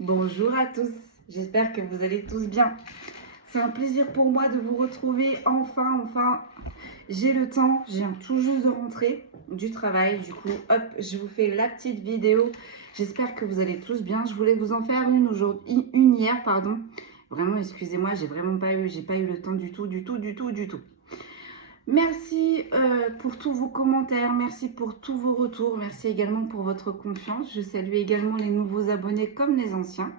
Bonjour à tous, j'espère que vous allez tous bien. C'est un plaisir pour moi de vous retrouver enfin. J'ai le temps, je viens tout juste de rentrer du travail. Du coup, hop, je vous fais la petite vidéo. J'espère que vous allez tous bien. Je voulais vous en faire une hier, pardon. Vraiment, excusez-moi, j'ai pas eu le temps du tout. Merci pour tous vos commentaires, merci pour tous vos retours, merci également pour votre confiance. Je salue également les nouveaux abonnés comme les anciens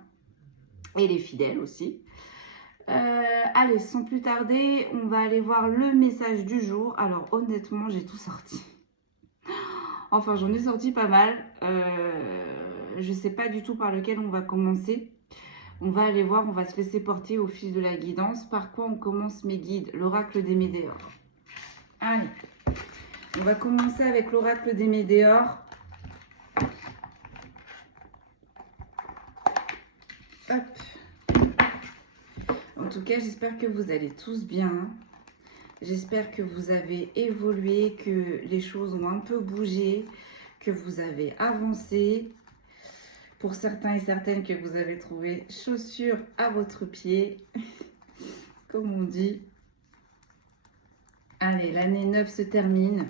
et les fidèles aussi. Allez, sans plus tarder, on va aller voir le message du jour. Alors honnêtement, j'ai tout sorti. Enfin, j'en ai sorti pas mal. Je ne sais pas du tout par lequel on va commencer. On va aller voir, on va se laisser porter au fil de la guidance. Par quoi on commence mes guides? L'oracle des météores. Allez, on va commencer avec l'oracle des météores. Hop. En tout cas, j'espère que vous allez tous bien. J'espère que vous avez évolué, que les choses ont un peu bougé, que vous avez avancé. Pour certains et certaines, que vous avez trouvé chaussures à votre pied, comme on dit. Allez, l'année 9 se termine.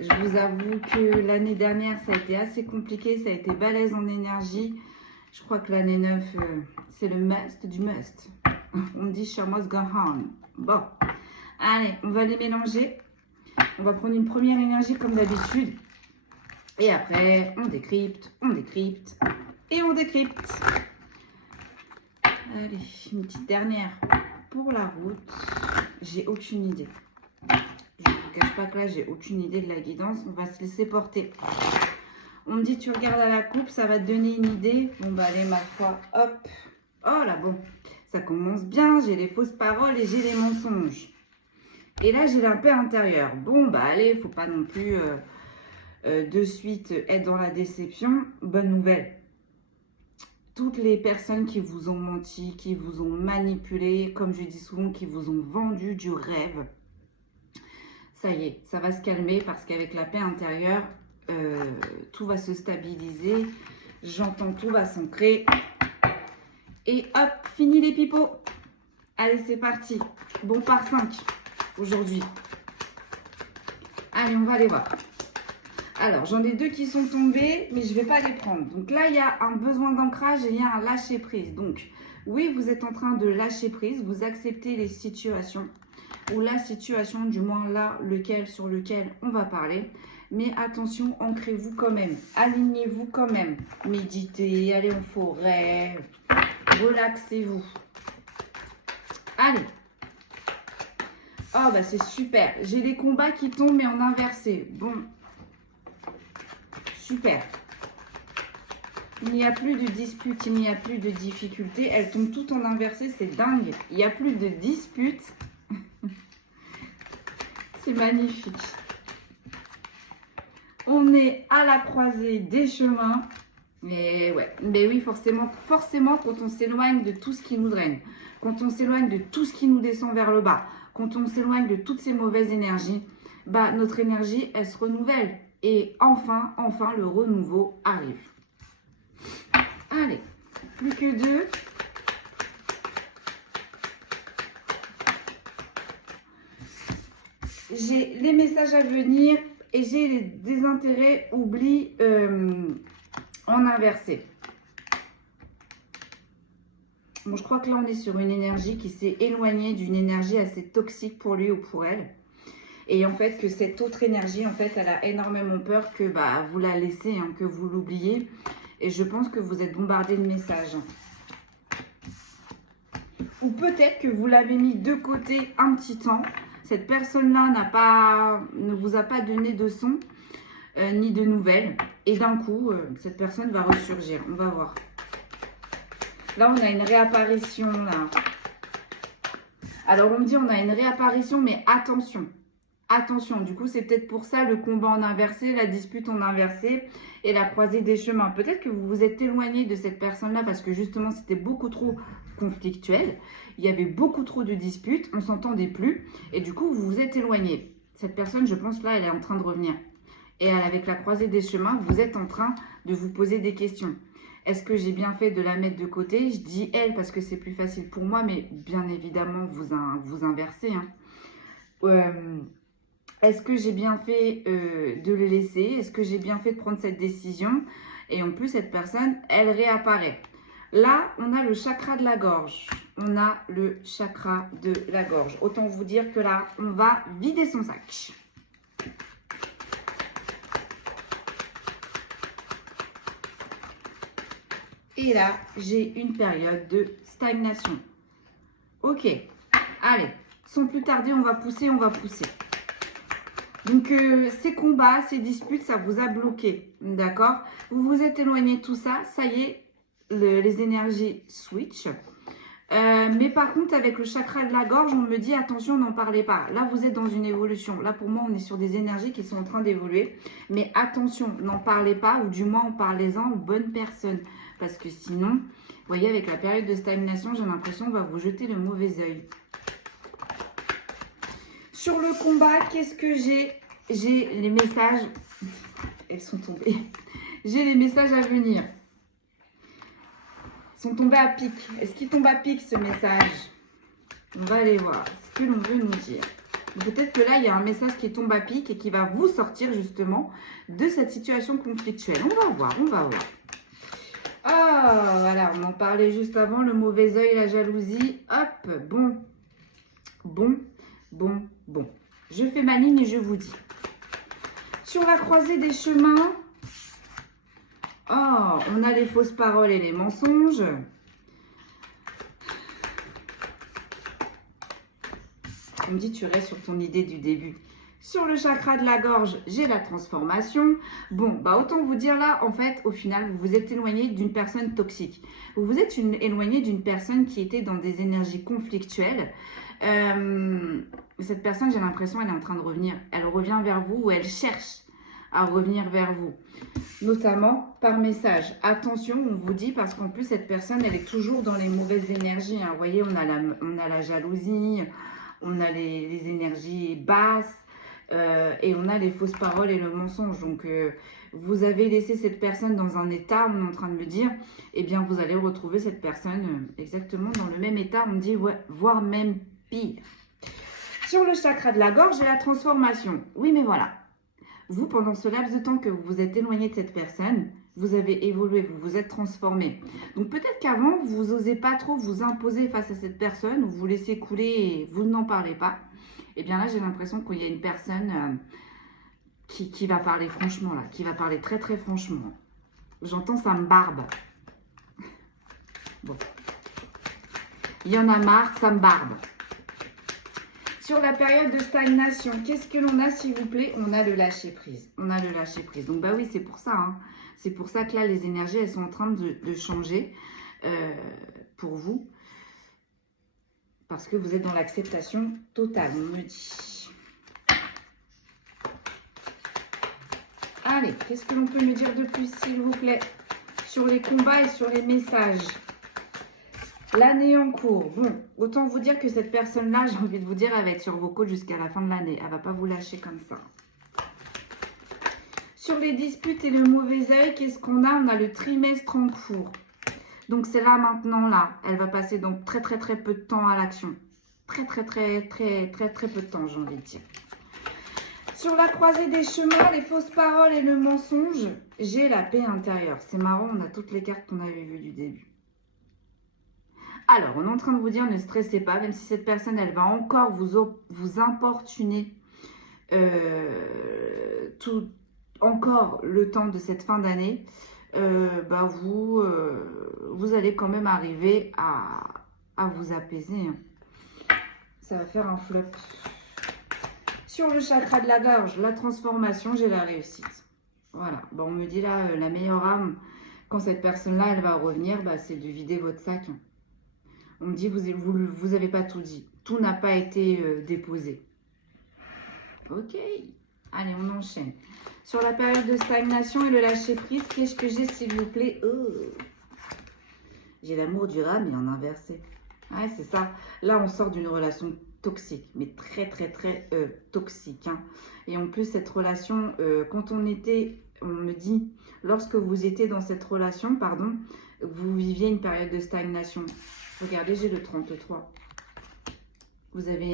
Je vous avoue que l'année dernière, ça a été assez compliqué. Ça a été balèze en énergie. Je crois que l'année 9, c'est le must du must. On me dit, show must go on. Bon, allez, on va les mélanger. On va prendre une première énergie comme d'habitude. Et après, on décrypte et on décrypte. Allez, une petite dernière pour la route. J'ai aucune idée. Je ne vous cache pas que là, j'ai aucune idée de la guidance. On va se laisser porter. On me dit, tu regardes à la coupe, ça va te donner une idée. Bon, bah allez, ma foi, hop. Oh là, bon, ça commence bien. J'ai les fausses paroles et j'ai les mensonges. Et là, j'ai la paix intérieure. Bon, bah allez, faut pas non plus de suite être dans la déception. Bonne nouvelle. Toutes les personnes qui vous ont menti, qui vous ont manipulé, comme je dis souvent, qui vous ont vendu du rêve, ça y est, ça va se calmer parce qu'avec la paix intérieure, tout va se stabiliser. J'entends tout va s'ancrer. Et hop, fini les pipeaux. Allez, c'est parti. Bon par 5 aujourd'hui. Allez, on va aller voir. Alors, j'en ai 2 qui sont tombés, mais je ne vais pas les prendre. Donc là, il y a un besoin d'ancrage et il y a un lâcher-prise. Donc, oui, vous êtes en train de lâcher prise. Vous acceptez les situations, ou la situation, du moins là, sur lequel on va parler. Mais attention, ancrez-vous quand même. Alignez-vous quand même. Méditez, allez en forêt. Relaxez-vous. Allez. Oh, bah c'est super. J'ai les combats qui tombent, mais en inversé. Bon. Super. Il n'y a plus de disputes, il n'y a plus de difficultés. Elles tombent toutes en inversé, c'est dingue. Il n'y a plus de disputes. C'est magnifique. On est à la croisée des chemins. Mais ouais, mais oui, forcément, quand on s'éloigne de tout ce qui nous draine, quand on s'éloigne de tout ce qui nous descend vers le bas, quand on s'éloigne de toutes ces mauvaises énergies, bah notre énergie, elle se renouvelle. Et enfin, le renouveau arrive. Allez, plus que 2. J'ai les messages à venir et j'ai les désintérêts, oubli en inversé. Bon, je crois que là, on est sur une énergie qui s'est éloignée d'une énergie assez toxique pour lui ou pour elle. Et en fait, que cette autre énergie, en fait, elle a énormément peur que bah, vous la laissez, hein, que vous l'oubliez. Et je pense que vous êtes bombardé de messages. Ou peut-être que vous l'avez mis de côté un petit temps. Cette personne-là ne vous a pas donné de son, ni de nouvelles. Et d'un coup, cette personne va ressurgir. On va voir. Là, on a une réapparition. Là. Alors, on me dit on a une réapparition, mais attention. Attention, du coup, c'est peut-être pour ça le combat en inversé, la dispute en inversé et la croisée des chemins. Peut-être que vous vous êtes éloigné de cette personne-là parce que justement, c'était beaucoup trop conflictuel. Il y avait beaucoup trop de disputes, on ne s'entendait plus et du coup, vous vous êtes éloigné. Cette personne, je pense, là, elle est en train de revenir. Et avec la croisée des chemins, vous êtes en train de vous poser des questions. Est-ce que j'ai bien fait de la mettre de côté? Je dis elle parce que c'est plus facile pour moi, mais bien évidemment, vous inversez. Hein. Est-ce que j'ai bien fait de le laisser? Est-ce que j'ai bien fait de prendre cette décision? Et en plus, cette personne, elle réapparaît. Là, on a le chakra de la gorge. On a le chakra de la gorge. Autant vous dire que là, on va vider son sac. Et là, j'ai une période de stagnation. Ok, allez, sans plus tarder, on va pousser, on va pousser. Donc, ces combats, ces disputes, ça vous a bloqué, d'accord? Vous vous êtes éloigné de tout ça, ça y est, les énergies switch. Mais par contre, avec le chakra de la gorge, on me dit, attention, n'en parlez pas. Là, vous êtes dans une évolution. Là, pour moi, on est sur des énergies qui sont en train d'évoluer. Mais attention, n'en parlez pas, ou du moins, en parlez-en aux bonnes personnes. Parce que sinon, vous voyez, avec la période de stagnation, j'ai l'impression qu'on va vous jeter le mauvais œil. Sur le combat, qu'est-ce que j'ai? J'ai les messages. Elles sont tombées. J'ai les messages à venir. Ils sont tombés à pic. Est-ce qu'ils tombent à pic, ce message? On va aller voir ce que l'on veut nous dire. Peut-être que là, il y a un message qui tombe à pic et qui va vous sortir justement de cette situation conflictuelle. On va voir, on va voir. Ah, voilà, on en parlait juste avant. Le mauvais œil, la jalousie. Hop, bon. Je fais ma ligne et je vous dis. Sur la croisée des chemins, oh, on a les fausses paroles et les mensonges. On me dit, tu restes sur ton idée du début. Sur le chakra de la gorge, j'ai la transformation. Bon, bah autant vous dire là, en fait, au final, vous vous êtes éloigné d'une personne toxique. Vous vous êtes éloigné d'une personne qui était dans des énergies conflictuelles. Cette personne, j'ai l'impression, elle est en train de revenir. Elle revient vers vous ou elle cherche à revenir vers vous. Notamment par message. Attention, on vous dit, parce qu'en plus, cette personne, elle est toujours dans les mauvaises énergies. Hein. Vous voyez, on a la jalousie, on a les énergies basses. Et on a les fausses paroles et le mensonge. Donc, vous avez laissé cette personne dans un état, on est en train de me dire, eh bien, vous allez retrouver cette personne exactement dans le même état, on me dit, ouais, voire même pire. Sur le chakra de la gorge, j'ai la transformation. Oui, mais voilà. Vous, pendant ce laps de temps que vous vous êtes éloigné de cette personne, vous avez évolué, vous vous êtes transformé. Donc, peut-être qu'avant, vous n'osez pas trop vous imposer face à cette personne, ou vous laissez couler et vous n'en parlez pas. Et bien là, j'ai l'impression qu'il y a une personne qui va parler franchement, là, qui va parler très très franchement. J'entends ça me barbe. Bon. Il y en a marre, ça me barbe. Sur la période de stagnation, qu'est-ce que l'on a, s'il vous plaît? On a le lâcher prise. On a le lâcher prise. Donc, bah oui, c'est pour ça. Hein. C'est pour ça que là, les énergies, elles sont en train de changer pour vous. Parce que vous êtes dans l'acceptation totale, on me dit. Allez, qu'est-ce que l'on peut me dire de plus, s'il vous plaît? Sur les combats et sur les messages. L'année en cours. Bon, autant vous dire que cette personne-là, j'ai envie de vous dire, elle va être sur vos côtes jusqu'à la fin de l'année. Elle ne va pas vous lâcher comme ça. Sur les disputes et le mauvais œil, qu'est-ce qu'on a? On a le trimestre en cours. Donc, c'est là, maintenant, là. Elle va passer donc très peu de temps à l'action. Très peu de temps, j'ai envie de dire. Sur la croisée des chemins, les fausses paroles et le mensonge, j'ai la paix intérieure. C'est marrant, on a toutes les cartes qu'on avait vues du début. Alors, on est en train de vous dire, ne stressez pas, même si cette personne, elle va encore vous importuner encore le temps de cette fin d'année. Bah vous allez quand même arriver à vous apaiser. Ça va faire un flop. Sur le chakra de la gorge, la transformation, j'ai la réussite. Voilà. Bon, on me dit là, la meilleure arme, quand cette personne-là, elle va revenir, bah, c'est de vider votre sac. On me dit, vous avez pas tout dit. Tout n'a pas été déposé. Ok. Allez, on enchaîne. Sur la période de stagnation et le lâcher prise, qu'est-ce que j'ai, s'il vous plaît? J'ai l'amour durable, mais en inversé. Ouais, c'est ça. Là, on sort d'une relation toxique, mais très toxique. Hein. Et en plus, cette relation, quand on était on me dit, lorsque vous étiez dans cette relation, pardon, vous viviez une période de stagnation. Regardez, j'ai le 33. Vous avez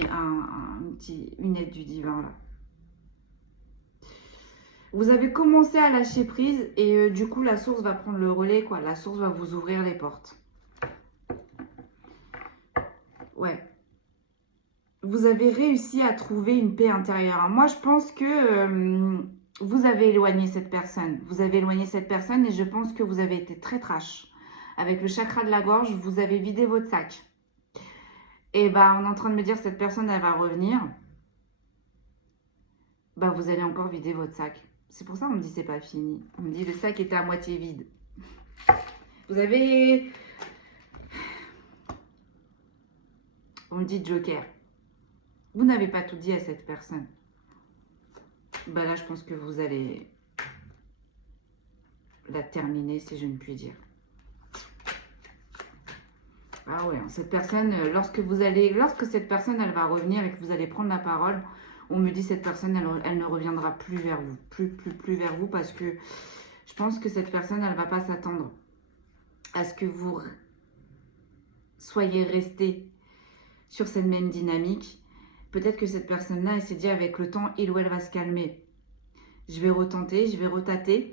une aide du divin là. Vous avez commencé à lâcher prise et du coup, la source va prendre le relais, quoi. La source va vous ouvrir les portes. Ouais. Vous avez réussi à trouver une paix intérieure. Moi, je pense que vous avez éloigné cette personne. Vous avez éloigné cette personne et je pense que vous avez été très trash. Avec le chakra de la gorge, vous avez vidé votre sac. Et bah, on est en train de me dire que cette personne, elle va revenir. Bah, vous allez encore vider votre sac. C'est pour ça qu'on me dit c'est pas fini. On me dit le sac était à moitié vide. Vous avez... On me dit Joker. Vous n'avez pas tout dit à cette personne. Bah là, je pense que vous allez la terminer, si je ne puis dire. Ah ouais, cette personne, lorsque cette personne, elle va revenir et que vous allez prendre la parole, on me dit cette personne, elle ne reviendra plus vers vous. Plus vers vous parce que je pense que cette personne, elle ne va pas s'attendre à ce que vous soyez resté sur cette même dynamique. Peut-être que cette personne-là, elle s'est dit avec le temps, il ou elle va se calmer. Je vais retenter, je vais retâter.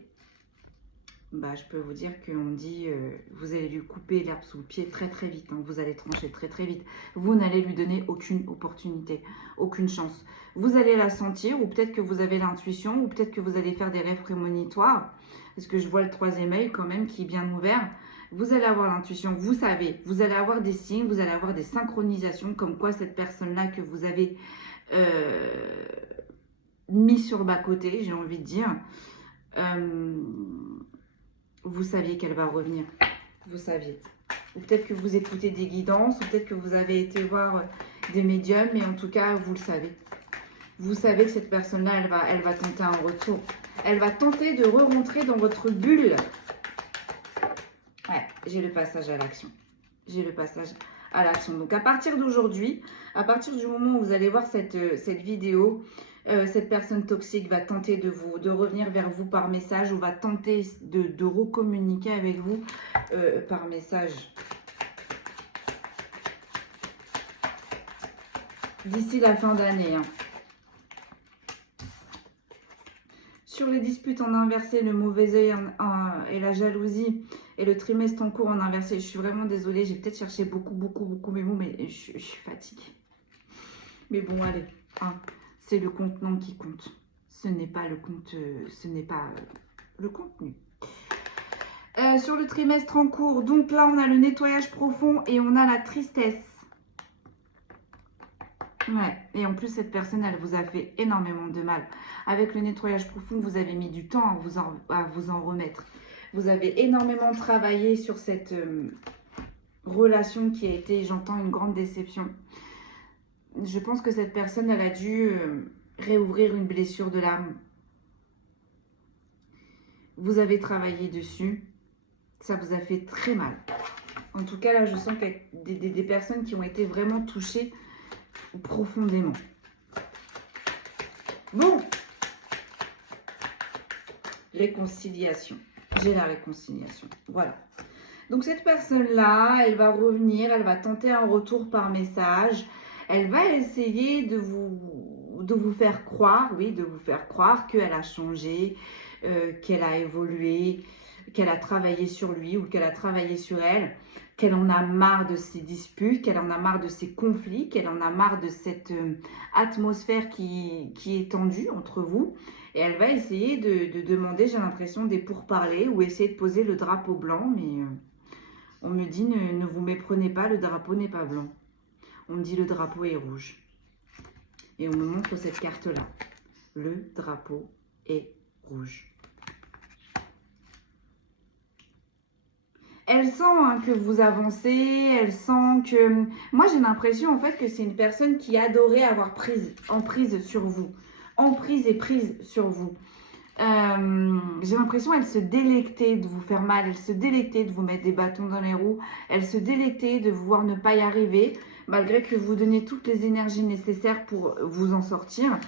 Bah, je peux vous dire qu'on me dit, vous allez lui couper l'herbe sous le pied très très vite. Hein, vous allez trancher très très vite. Vous n'allez lui donner aucune opportunité, aucune chance. Vous allez la sentir ou peut-être que vous avez l'intuition ou peut-être que vous allez faire des rêves prémonitoires. Parce que je vois le troisième œil quand même qui est bien ouvert. Vous allez avoir l'intuition, vous savez. Vous allez avoir des signes, vous allez avoir des synchronisations comme quoi cette personne-là que vous avez mis sur le bas-côté, j'ai envie de dire. Vous saviez qu'elle va revenir. Vous saviez. Ou peut-être que vous écoutez des guidances, ou peut-être que vous avez été voir des médiums, mais en tout cas, vous le savez. Vous savez que cette personne-là, elle va tenter un retour. Elle va tenter de re-rentrer dans votre bulle. Ouais, j'ai le passage à l'action. J'ai le passage à l'action. Donc, à partir d'aujourd'hui, à partir du moment où vous allez voir cette vidéo, cette personne toxique va tenter de revenir vers vous par message ou va tenter de recommuniquer avec vous par message. D'ici la fin d'année. Hein. Sur les disputes en inversé, le mauvais œil et la jalousie et le trimestre en cours en inversé. Je suis vraiment désolée, j'ai peut-être cherché beaucoup mes mots, mais je suis fatiguée. Mais bon, allez, hein. C'est le contenant qui compte. Ce n'est pas le compte, ce n'est pas le contenu. Sur le trimestre en cours, donc là, on a le nettoyage profond et on a la tristesse. Ouais, et en plus, cette personne, elle vous a fait énormément de mal. Avec le nettoyage profond, vous avez mis du temps à vous en remettre. Vous avez énormément travaillé sur cette relation qui a été, j'entends, une grande déception. Je pense que cette personne, elle a dû réouvrir une blessure de l'âme. Vous avez travaillé dessus. Ça vous a fait très mal. En tout cas, là, je sens qu'il y a des personnes qui ont été vraiment touchées profondément. Bon. Réconciliation. J'ai la réconciliation. Voilà. Donc, cette personne-là, elle va revenir. Elle va tenter un retour par message. Elle va essayer de vous faire croire, oui, de vous faire croire qu'elle a changé, qu'elle a évolué, qu'elle a travaillé sur lui ou qu'elle a travaillé sur elle, qu'elle en a marre de ses disputes, qu'elle en a marre de ses conflits, qu'elle en a marre de cette atmosphère qui est tendue entre vous. Et elle va essayer de demander, j'ai l'impression, des pourparlers ou essayer de poser le drapeau blanc. Mais on me dit, ne vous méprenez pas, le drapeau n'est pas blanc. On me dit le drapeau est rouge. Et on me montre cette carte-là. Le drapeau est rouge. Elle sent hein, que vous avancez, elle sent que... Moi, j'ai l'impression en fait que c'est une personne qui adorait avoir emprise sur vous. Emprise et prise sur vous. J'ai l'impression qu'elle se délectait de vous faire mal, elle se délectait de vous mettre des bâtons dans les roues, elle se délectait de vous voir ne pas y arriver, malgré que vous donniez toutes les énergies nécessaires pour vous en sortir.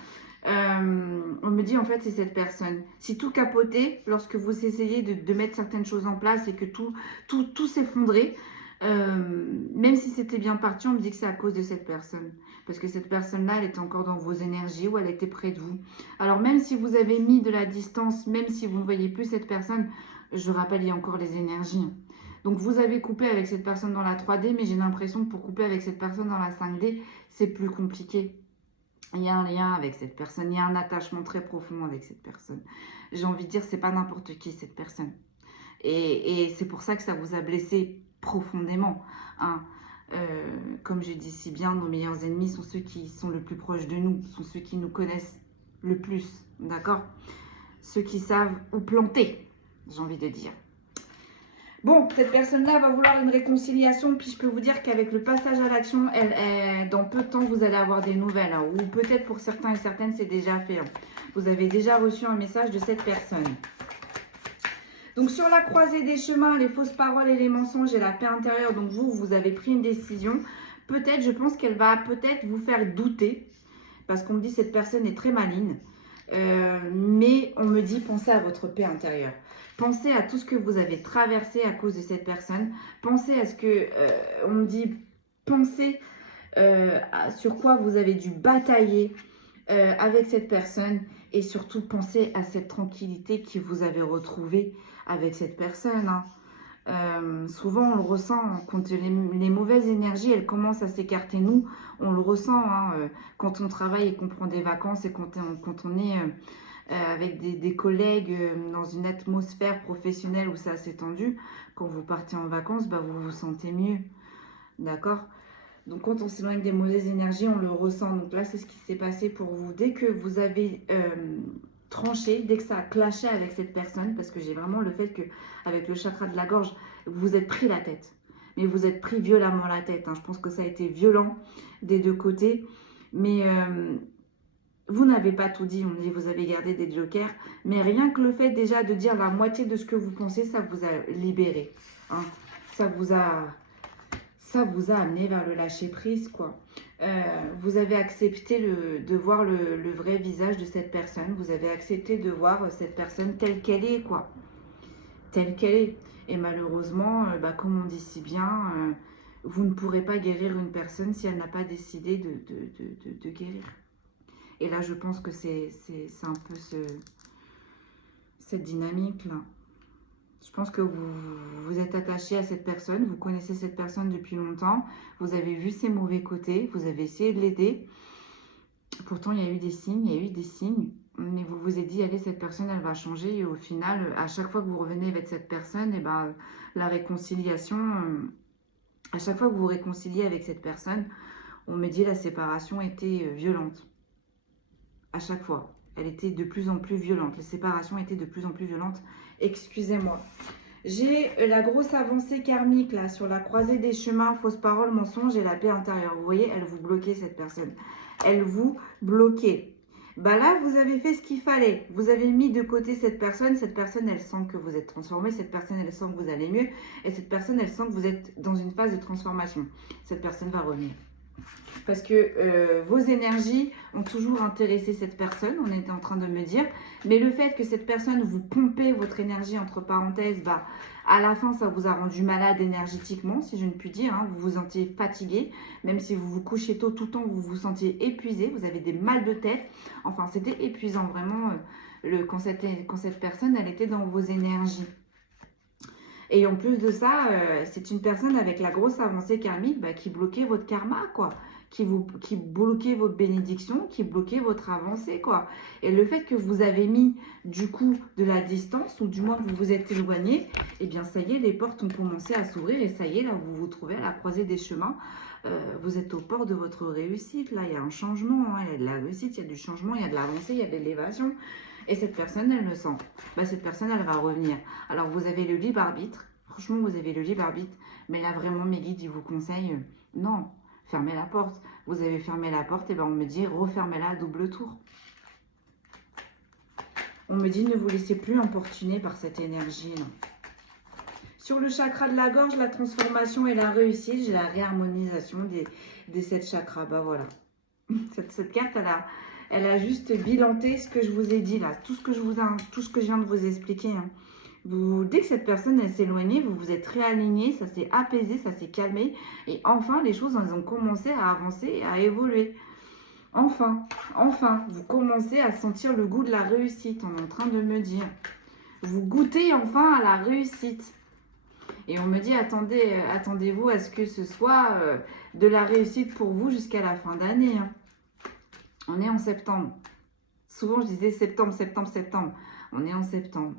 On me dit en fait c'est cette personne. Si tout capotait, lorsque vous essayez de mettre certaines choses en place et que tout s'effondrait, même si c'était bien parti, on me dit que c'est à cause de cette personne. Parce que cette personne-là, elle était encore dans vos énergies ou elle était près de vous. Alors même si vous avez mis de la distance, même si vous ne voyez plus cette personne, je rappelle, il y a encore les énergies. Donc vous avez coupé avec cette personne dans la 3D, mais j'ai l'impression que pour couper avec cette personne dans la 5D, c'est plus compliqué. Il y a un lien avec cette personne, il y a un attachement très profond avec cette personne. J'ai envie de dire, c'est pas n'importe qui cette personne. Et c'est pour ça que ça vous a blessé profondément. Hein. Comme je dis si bien, nos meilleurs ennemis sont ceux qui sont le plus proches de nous, sont ceux qui nous connaissent le plus, d'accord? Ceux qui savent où planter, j'ai envie de dire. Bon, cette personne-là va vouloir une réconciliation, puis je peux vous dire qu'avec le passage à l'action, dans peu de temps, vous allez avoir des nouvelles. Hein, ou peut-être pour certains et certaines, c'est déjà fait. Hein. Vous avez déjà reçu un message de cette personne. Donc, sur la croisée des chemins, les fausses paroles et les mensonges et la paix intérieure, donc vous avez pris une décision. Peut-être, je pense qu'elle va peut-être vous faire douter, parce qu'on me dit que cette personne est très maligne. Mais on me dit, pensez à votre paix intérieure. Pensez à tout ce que vous avez traversé à cause de cette personne. Pensez à ce que, on me dit, pensez sur quoi vous avez dû batailler avec cette personne. Et surtout, pensez à cette tranquillité que vous avez retrouvée avec cette personne. Hein. Souvent, on le ressent quand les mauvaises énergies, elles commencent à s'écarter nous. On le ressent quand on travaille et qu'on prend des vacances et quand on est avec des collègues dans une atmosphère professionnelle où ça s'est tendu. Quand vous partez en vacances, bah, vous vous sentez mieux. D'accord? Donc, quand on s'éloigne des mauvaises énergies, on le ressent. Donc là, c'est ce qui s'est passé pour vous. Dès que vous avez tranché, dès que ça a clashé avec cette personne, parce que j'ai vraiment le fait que avec le chakra de la gorge, vous êtes pris la tête. Mais vous êtes pris violemment la tête. Hein. Je pense que ça a été violent des deux côtés. Mais vous n'avez pas tout dit. On dit vous avez gardé des jokers. Mais rien que le fait déjà de dire la moitié de ce que vous pensez, ça vous a libéré. Hein. Ça vous a amené vers le lâcher-prise, quoi. Vous avez accepté de voir le vrai visage de cette personne. Vous avez accepté de voir cette personne telle qu'elle est, quoi. Telle qu'elle est. Et malheureusement, comme on dit si bien, vous ne pourrez pas guérir une personne si elle n'a pas décidé de guérir. Et là, je pense que c'est un peu cette dynamique-là. Je pense que vous êtes attaché à cette personne, vous connaissez cette personne depuis longtemps, vous avez vu ses mauvais côtés, vous avez essayé de l'aider. Pourtant, il y a eu des signes, mais vous vous êtes dit, allez, cette personne, elle va changer. Et au final, à chaque fois que vous revenez avec cette personne, et ben, la réconciliation, à chaque fois que vous vous réconciliez avec cette personne, on me dit la séparation était violente. À chaque fois. Elle était de plus en plus violente. Les séparations étaient de plus en plus violentes. Excusez-moi. J'ai la grosse avancée karmique là sur la croisée des chemins, fausses paroles, mensonges et la paix intérieure. Vous voyez, elle vous bloquait cette personne. Elle vous bloquait. Bah là, vous avez fait ce qu'il fallait. Vous avez mis de côté cette personne. Cette personne, elle sent que vous êtes transformé. Cette personne, elle sent que vous allez mieux. Et cette personne, elle sent que vous êtes dans une phase de transformation. Cette personne va revenir. Parce que vos énergies ont toujours intéressé cette personne, on était en train de me dire. Mais le fait que cette personne vous pompez votre énergie, entre parenthèses, bah, à la fin, ça vous a rendu malade énergétiquement, si je ne puis dire. Hein. Vous vous sentiez fatigué, même si vous vous couchez tôt, tout le temps, vous vous sentiez épuisé, vous avez des mal de tête. Enfin, c'était épuisant, vraiment, quand cette personne, elle était dans vos énergies. Et en plus de ça, c'est une personne avec la grosse avancée karmique bah, qui bloquait votre karma, quoi. Qui bloquait votre bénédiction, qui bloquait votre avancée, quoi. Et le fait que vous avez mis, du coup, de la distance, ou du moins que vous vous êtes éloigné, eh bien, ça y est, les portes ont commencé à s'ouvrir, et ça y est, là, vous vous trouvez à la croisée des chemins. Vous êtes au port de votre réussite, là, il y a un changement, hein, il y a de la réussite, il y a du changement, il y a de l'avancée, il y a de l'élévation. Et cette personne, elle le sent. Bah, cette personne, elle va revenir. Alors, vous avez le libre arbitre. Franchement, vous avez le libre arbitre. Mais là, vraiment, mes guides, ils vous conseillent, non, fermez la porte. Vous avez fermé la porte, et ben on me dit, refermez-la à double tour. On me dit, ne vous laissez plus importuner par cette énergie-là. Sur le chakra de la gorge, la transformation et la réussite, j'ai la réharmonisation des 7 chakras. Bah voilà. Cette carte, Elle a juste bilanté ce que je vous ai dit là, tout ce que je viens de vous expliquer. Hein. Dès que cette personne elle s'est éloignée, vous vous êtes réaligné, ça s'est apaisé, ça s'est calmé. Et enfin, les choses elles ont commencé à avancer et à évoluer. Enfin, vous commencez à sentir le goût de la réussite, on est en train de me dire. Vous goûtez enfin à la réussite. Et on me dit, attendez-vous à ce que ce soit de la réussite pour vous jusqu'à la fin d'année. Hein. On est en septembre. Souvent, je disais septembre. On est en septembre.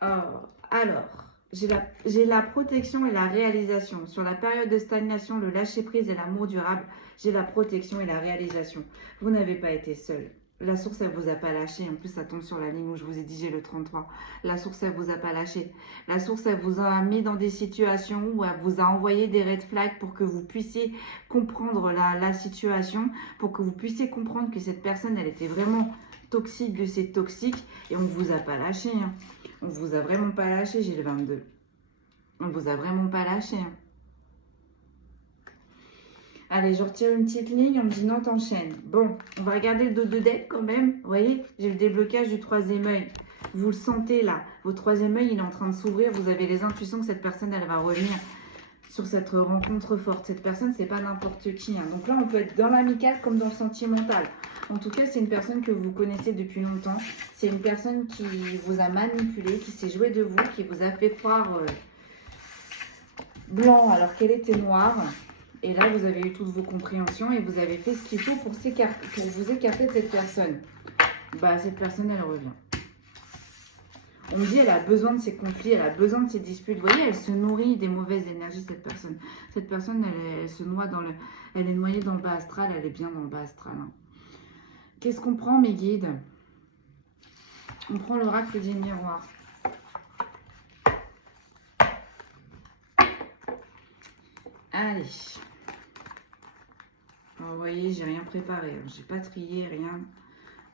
Alors, j'ai la protection et la réalisation. Sur la période de stagnation, le lâcher-prise et l'amour durable, j'ai la protection et la réalisation. Vous n'avez pas été seul. La source, elle ne vous a pas lâché. En plus, ça tombe sur la ligne où je vous ai dit, j'ai le 33. La source, elle ne vous a pas lâché. La source, elle vous a mis dans des situations où elle vous a envoyé des red flags pour que vous puissiez comprendre la situation, pour que vous puissiez comprendre que cette personne, elle était vraiment toxique de ces toxiques. Et on ne vous a pas lâché. Hein. On ne vous a vraiment pas lâché, j'ai le 22. On ne vous a vraiment pas lâché. Hein. Allez, je retire une petite ligne, on me dit non, t'enchaînes. Bon, on va regarder le dos de deck quand même. Vous voyez, j'ai le déblocage du troisième œil. Vous le sentez là. Votre troisième œil, il est en train de s'ouvrir. Vous avez les intuitions que cette personne, elle va revenir sur cette rencontre forte. Cette personne, c'est pas n'importe qui. Hein. Donc là, on peut être dans l'amical comme dans le sentimental. En tout cas, c'est une personne que vous connaissez depuis longtemps. C'est une personne qui vous a manipulé, qui s'est jouée de vous, qui vous a fait croire blanc alors qu'elle était noire. Et là, vous avez eu toutes vos compréhensions et vous avez fait ce qu'il faut pour vous écarter de cette personne. Bah, cette personne, elle revient. On me dit, elle a besoin de ces conflits, elle a besoin de ces disputes. Vous voyez, elle se nourrit des mauvaises énergies, cette personne. Cette personne, elle se noie dans le... Elle est noyée dans le bas astral, elle est bien dans le bas astral. Hein. Qu'est-ce qu'on prend, mes guides? On prend l'oracle des miroirs. Allez. Alors, vous voyez, j'ai rien préparé. J'ai pas trié, rien.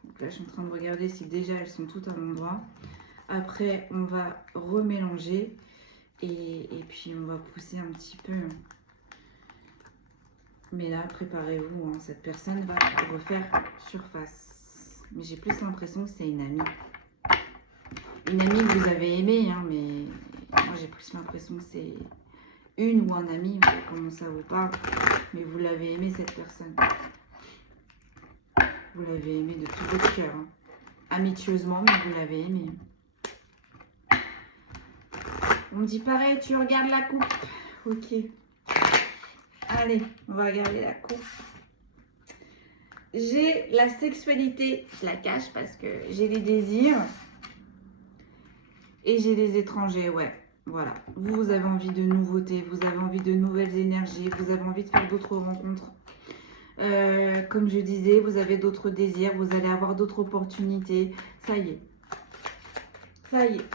Donc là, je suis en train de regarder si déjà elles sont toutes à l'endroit. Après, on va remélanger. Et puis, on va pousser un petit peu. Mais là, préparez-vous. Hein, cette personne va refaire surface. Mais j'ai plus l'impression que c'est une amie. Une amie que vous avez aimée. Hein, mais moi, j'ai plus l'impression que c'est une ou un ami. Comment ça vous parle. Mais vous l'avez aimé, cette personne. Vous l'avez aimé de tout votre cœur. Hein. Amicieusement, mais vous l'avez aimé. On me dit pareil, tu regardes la coupe. Ok. Allez, on va regarder la coupe. J'ai la sexualité, je la cache parce que j'ai des désirs. Et j'ai des étrangers, ouais. Voilà, vous avez envie de nouveautés, vous avez envie de nouvelles énergies, vous avez envie de faire d'autres rencontres. Comme je disais, vous avez d'autres désirs, vous allez avoir d'autres opportunités. Ça y est. Ça y est.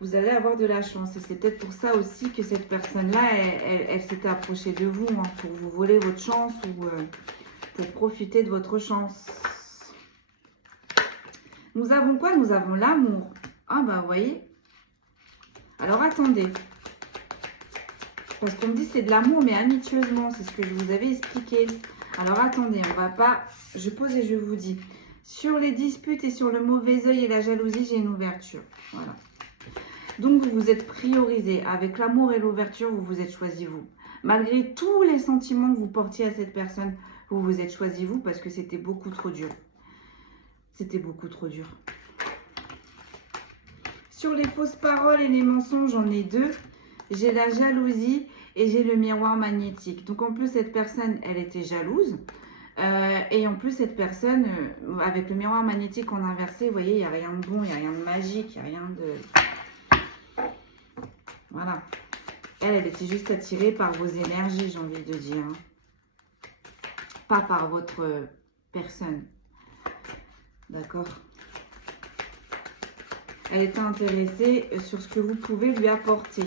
Vous allez avoir de la chance. Et c'est peut-être pour ça aussi que cette personne-là, elle s'était approchée de vous, hein, pour vous voler votre chance ou pour profiter de votre chance. Nous avons quoi? Nous avons l'amour. Ah bah, vous voyez. Alors, attendez. Parce qu'on me dit c'est de l'amour, mais amicieusement. C'est ce que je vous avais expliqué. Alors, attendez, on va pas... Je pose et je vous dis. Sur les disputes et sur le mauvais œil et la jalousie, j'ai une ouverture. Voilà. Donc, vous vous êtes priorisé. Avec l'amour et l'ouverture, vous vous êtes choisi vous. Malgré tous les sentiments que vous portiez à cette personne, vous vous êtes choisi vous parce que c'était beaucoup trop dur. C'était beaucoup trop dur. Sur les fausses paroles et les mensonges, j'en ai deux. J'ai la jalousie et j'ai le miroir magnétique. Donc, en plus, cette personne, elle était jalouse. Et en plus, cette personne, avec le miroir magnétique en inversé, vous voyez, il n'y a rien de bon, il n'y a rien de magique, il n'y a rien de... Voilà. Elle était juste attirée par vos énergies, j'ai envie de dire. Pas par votre personne. D'accord? Elle était intéressée sur ce que vous pouvez lui apporter.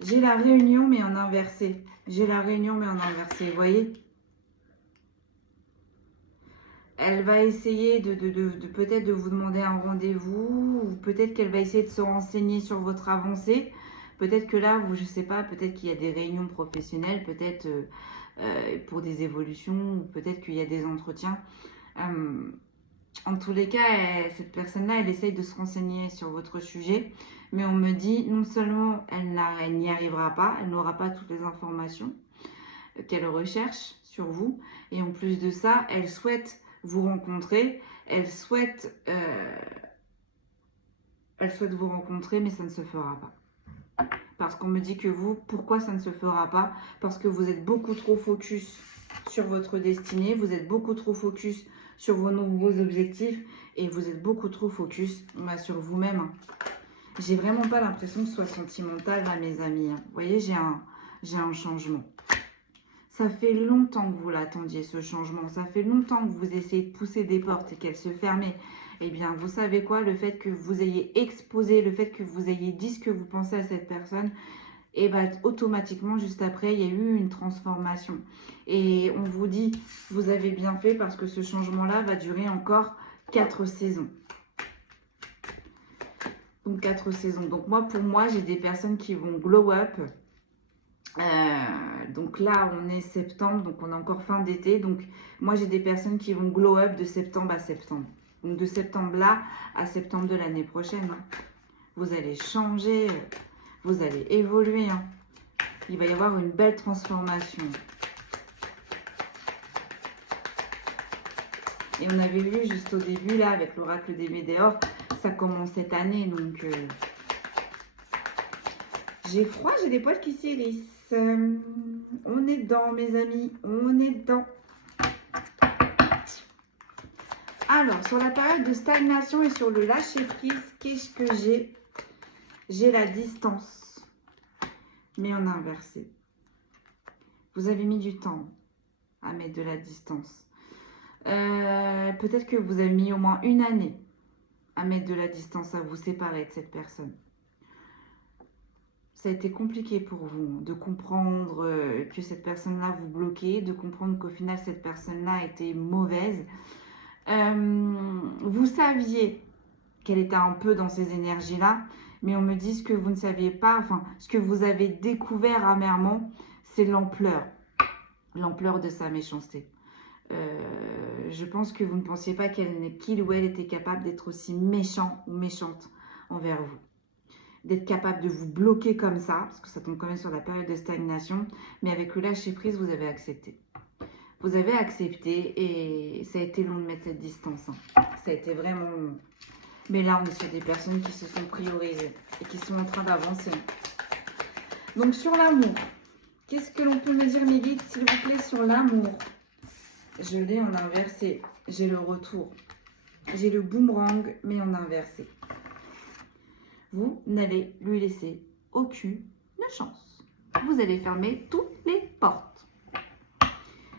J'ai la réunion, mais en inversé. J'ai la réunion, mais en inversé. Vous voyez? Elle va essayer de peut-être de vous demander un rendez-vous. Ou peut-être qu'elle va essayer de se renseigner sur votre avancée. Peut-être que là, vous, je sais pas, peut-être qu'il y a des réunions professionnelles, peut-être pour des évolutions, ou peut-être qu'il y a des entretiens. En tous les cas, cette personne-là, elle essaye de se renseigner sur votre sujet, mais on me dit non seulement elle n'y arrivera pas, elle n'aura pas toutes les informations qu'elle recherche sur vous, et en plus de ça, elle souhaite vous rencontrer, elle souhaite vous rencontrer, mais ça ne se fera pas. Parce qu'on me dit que vous, pourquoi ça ne se fera pas? Parce que vous êtes beaucoup trop focus sur votre destinée, vous êtes beaucoup trop focus sur vos nouveaux objectifs et vous êtes beaucoup trop focus sur vous-même. J'ai vraiment pas l'impression que ce soit sentimental là, mes amis. Vous voyez, j'ai un changement. Ça fait longtemps que vous l'attendiez, ce changement. Ça fait longtemps que vous essayez de pousser des portes et qu'elles se fermaient. Eh bien, vous savez quoi? Le fait que vous ayez exposé, le fait que vous ayez dit ce que vous pensez à cette personne, et bien automatiquement, juste après, il y a eu une transformation. Et on vous dit, vous avez bien fait parce que ce changement-là va durer encore 4 saisons. Donc 4 saisons. Donc moi, pour moi, j'ai des personnes qui vont glow up. Donc là, on est septembre, donc on est encore fin d'été. Donc moi, j'ai des personnes qui vont glow up de septembre à septembre. Donc de septembre là à septembre de l'année prochaine. Vous allez changer, vous allez évoluer. Il va y avoir une belle transformation. Et on avait vu juste au début, là, avec l'oracle des Météores, ça commence cette année. Donc, j'ai froid, j'ai des poils qui s'hérissent. On est dedans, mes amis, on est dedans. Alors, sur la période de stagnation et sur le lâcher-prise, qu'est-ce que j'ai? J'ai la distance, mais en inversé. Vous avez mis du temps à mettre de la distance. Peut-être que vous avez mis au moins une année à mettre de la distance, à vous séparer de cette personne. Ça a été compliqué pour vous de comprendre que cette personne-là vous bloquait, de comprendre qu'au final, cette personne-là était mauvaise. Vous saviez qu'elle était un peu dans ces énergies-là, mais on me dit ce que vous ne saviez pas, enfin, ce que vous avez découvert amèrement, c'est l'ampleur de sa méchanceté. Je pense que vous ne pensiez pas qu'il ou elle était capable d'être aussi méchant ou méchante envers vous. D'être capable de vous bloquer comme ça, parce que ça tombe quand même sur la période de stagnation, mais avec le lâcher prise, vous avez accepté. Vous avez accepté et ça a été long de mettre cette distance. Ça a été vraiment long. Mais là, on est sur des personnes qui se sont priorisées et qui sont en train d'avancer. Donc, sur l'amour, qu'est-ce que l'on peut me dire, mes guides, s'il vous plaît, sur l'amour? Je l'ai en inversé. J'ai le retour. J'ai le boomerang, mais en inversé. Vous n'allez lui laisser aucune chance. Vous allez fermer toutes les portes.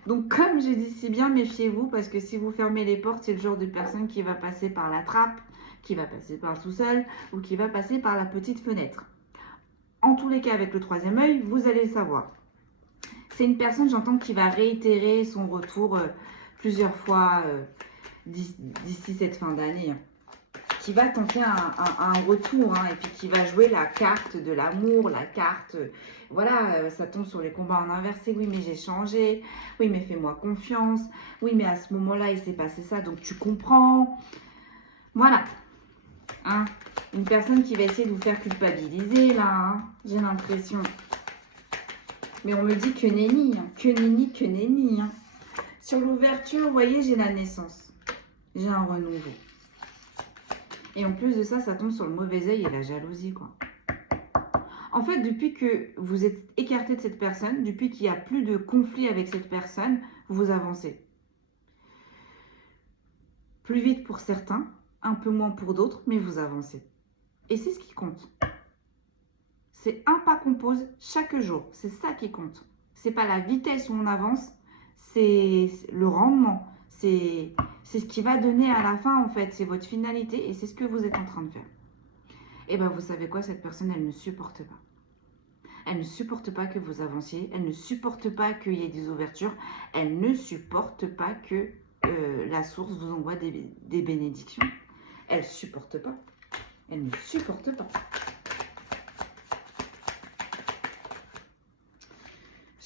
Donc, comme je dis si bien, méfiez-vous, parce que si vous fermez les portes, c'est le genre de personne qui va passer par la trappe, qui va passer par le sous-sol, ou qui va passer par la petite fenêtre. En tous les cas, avec le troisième œil, vous allez le savoir. C'est une personne, j'entends, qui va réitérer son retour plusieurs fois d'ici cette fin d'année. Qui va tenter un retour, et puis qui va jouer la carte de l'amour, la carte, voilà, ça tombe sur les combats en inversé. Oui, mais j'ai changé. Oui, mais fais-moi confiance. Oui, mais à ce moment-là, il s'est passé ça, donc tu comprends. Voilà. Une personne qui va essayer de vous faire culpabiliser, là, j'ai l'impression. Mais on me dit que nenni, que nenni, que nenni. Sur l'ouverture, vous voyez, j'ai la naissance. J'ai un renouveau. Et en plus de ça, ça tombe sur le mauvais œil et la jalousie, quoi. En fait, depuis que vous êtes écarté de cette personne, depuis qu'il n'y a plus de conflit avec cette personne, vous avancez. Plus vite pour certains, un peu moins pour d'autres, mais vous avancez. Et c'est ce qui compte. C'est un pas qu'on pose chaque jour. C'est ça qui compte. C'est pas la vitesse où on avance, c'est le rendement. C'est ce qui va donner à la fin, en fait. C'est votre finalité et c'est ce que vous êtes en train de faire. Et bien, vous savez quoi? Cette personne, elle ne supporte pas. Elle ne supporte pas que vous avanciez. Elle ne supporte pas qu'il y ait des ouvertures. Elle ne supporte pas que la source vous envoie des bénédictions. Elle ne supporte pas. Elle ne supporte pas.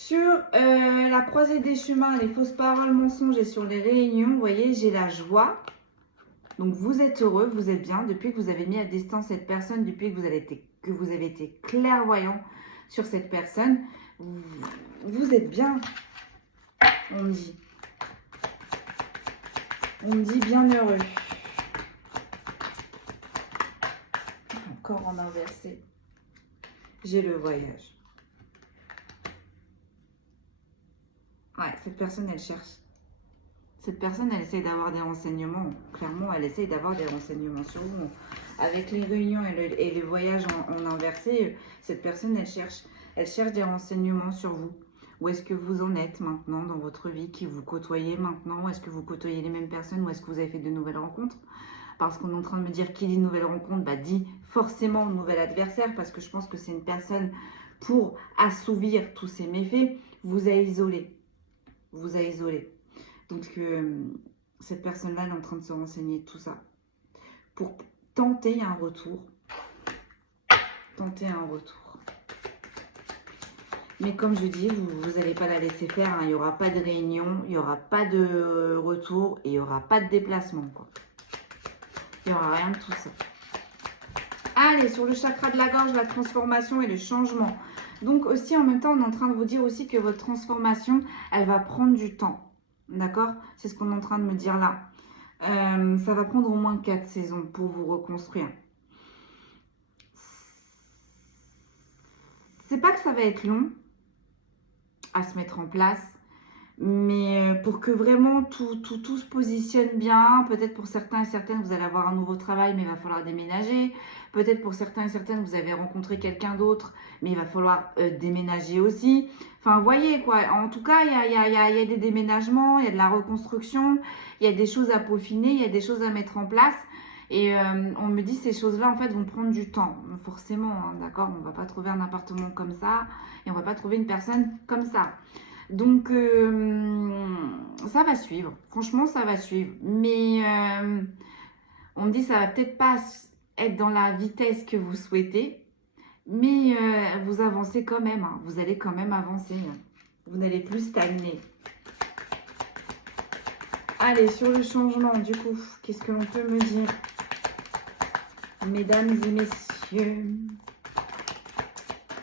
Sur la croisée des chemins, les fausses paroles, mensonges et sur les réunions, vous voyez, j'ai la joie. Donc, vous êtes heureux, vous êtes bien. Depuis que vous avez mis à distance cette personne, depuis que vous avez été clairvoyant sur cette personne, vous êtes bien, on me dit. On me dit bien heureux. Encore en inversé. J'ai le voyage. Ouais, cette personne, elle cherche. Cette personne, elle essaye d'avoir des renseignements. Clairement, elle essaye d'avoir des renseignements sur vous. Avec les réunions et le voyage en inversé, cette personne, elle cherche des renseignements sur vous. Où est-ce que vous en êtes maintenant dans votre vie, qui vous côtoyez maintenant? Est-ce que vous côtoyez les mêmes personnes ou est-ce que vous avez fait de nouvelles rencontres? Parce qu'on est en train de me dire qui dit nouvelle rencontre, bah dit forcément nouvel adversaire, parce que je pense que c'est une personne pour assouvir tous ses méfaits, vous a isolé. Vous a isolé. Donc, cette personne-là, elle est en train de se renseigner tout ça. Pour tenter un retour. Tenter un retour. Mais comme je dis, vous n'allez pas la laisser faire. Hein. Il n'y aura pas de réunion, il n'y aura pas de retour et il n'y aura pas de déplacement. Quoi. Il n'y aura rien de tout ça. Allez, sur le chakra de la gorge, la transformation et le changement. Donc aussi, en même temps, on est en train de vous dire aussi que votre transformation, elle va prendre du temps. D'accord? C'est ce qu'on est en train de me dire là. Ça va prendre au moins 4 saisons pour vous reconstruire. C'est pas que ça va être long à se mettre en place, mais pour que vraiment tout se positionne bien, peut-être pour certains et certaines, vous allez avoir un nouveau travail, mais il va falloir déménager. Peut-être pour certains et certaines, vous avez rencontré quelqu'un d'autre, mais il va falloir déménager aussi. Enfin, vous voyez quoi. En tout cas, il y a des déménagements, il y a de la reconstruction, il y a des choses à peaufiner, il y a des choses à mettre en place. Et on me dit ces choses-là, en fait, vont prendre du temps. Forcément, hein, d'accord? On ne va pas trouver un appartement comme ça et on ne va pas trouver une personne comme ça. Donc, ça va suivre. Franchement, ça va suivre. Mais on me dit ça va peut-être pas être dans la vitesse que vous souhaitez. Mais vous avancez quand même. Hein. Vous allez quand même avancer. Hein. Vous n'allez plus stagner. Allez, sur le changement, du coup, qu'est-ce que l'on peut me dire? Mesdames et messieurs.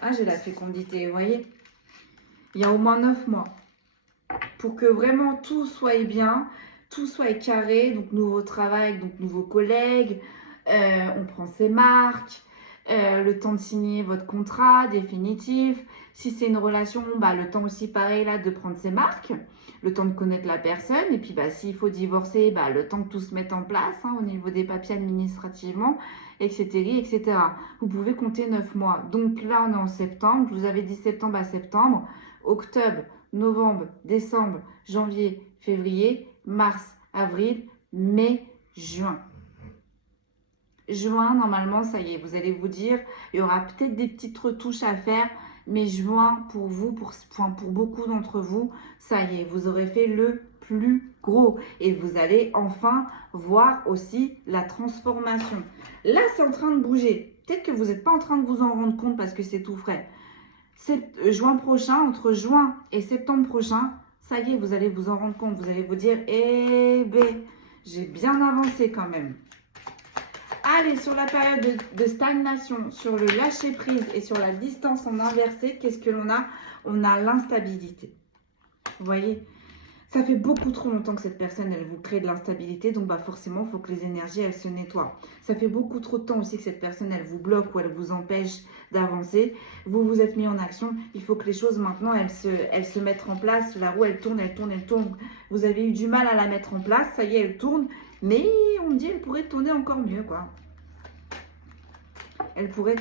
Ah, j'ai la fécondité, vous voyez? Il y a au moins 9 mois. Pour que vraiment tout soit bien, tout soit carré. Donc, nouveau travail, donc nouveaux collègues. On prend ses marques. Le temps de signer votre contrat définitif. Si c'est une relation, bah, le temps aussi pareil là de prendre ses marques. Le temps de connaître la personne. Et puis, bah, s'il faut divorcer, bah, le temps que tout se mette en place hein, au niveau des papiers administrativement, etc., etc. Vous pouvez compter 9 mois. Donc là, on est en septembre. Je vous avais dit septembre à septembre. Octobre, novembre, décembre, janvier, février, mars, avril, mai, juin. Juin, normalement, ça y est, vous allez vous dire, il y aura peut-être des petites retouches à faire, mais juin, pour vous, pour beaucoup d'entre vous, ça y est, vous aurez fait le plus gros. Et vous allez enfin voir aussi la transformation. Là, c'est en train de bouger. Peut-être que vous n'êtes pas en train de vous en rendre compte parce que c'est tout frais. Juin prochain, entre juin et septembre prochain, ça y est, vous allez vous en rendre compte. Vous allez vous dire, eh ben, j'ai bien avancé quand même. Allez, sur la période de stagnation, sur le lâcher prise et sur la distance en inversé, qu'est-ce que l'on a? On a l'instabilité. Vous voyez? Ça fait beaucoup trop longtemps que cette personne, elle vous crée de l'instabilité. Donc, bah forcément, il faut que les énergies, elles se nettoient. Ça fait beaucoup trop de temps aussi que cette personne, elle vous bloque ou elle vous empêche d'avancer. Vous vous êtes mis en action. Il faut que les choses, maintenant, elles se mettent en place. La roue, elle tourne, elle tourne, elle tourne. Vous avez eu du mal à la mettre en place. Ça y est, elle tourne. Mais on me dit, elle pourrait tourner encore mieux, quoi. Elle pourrait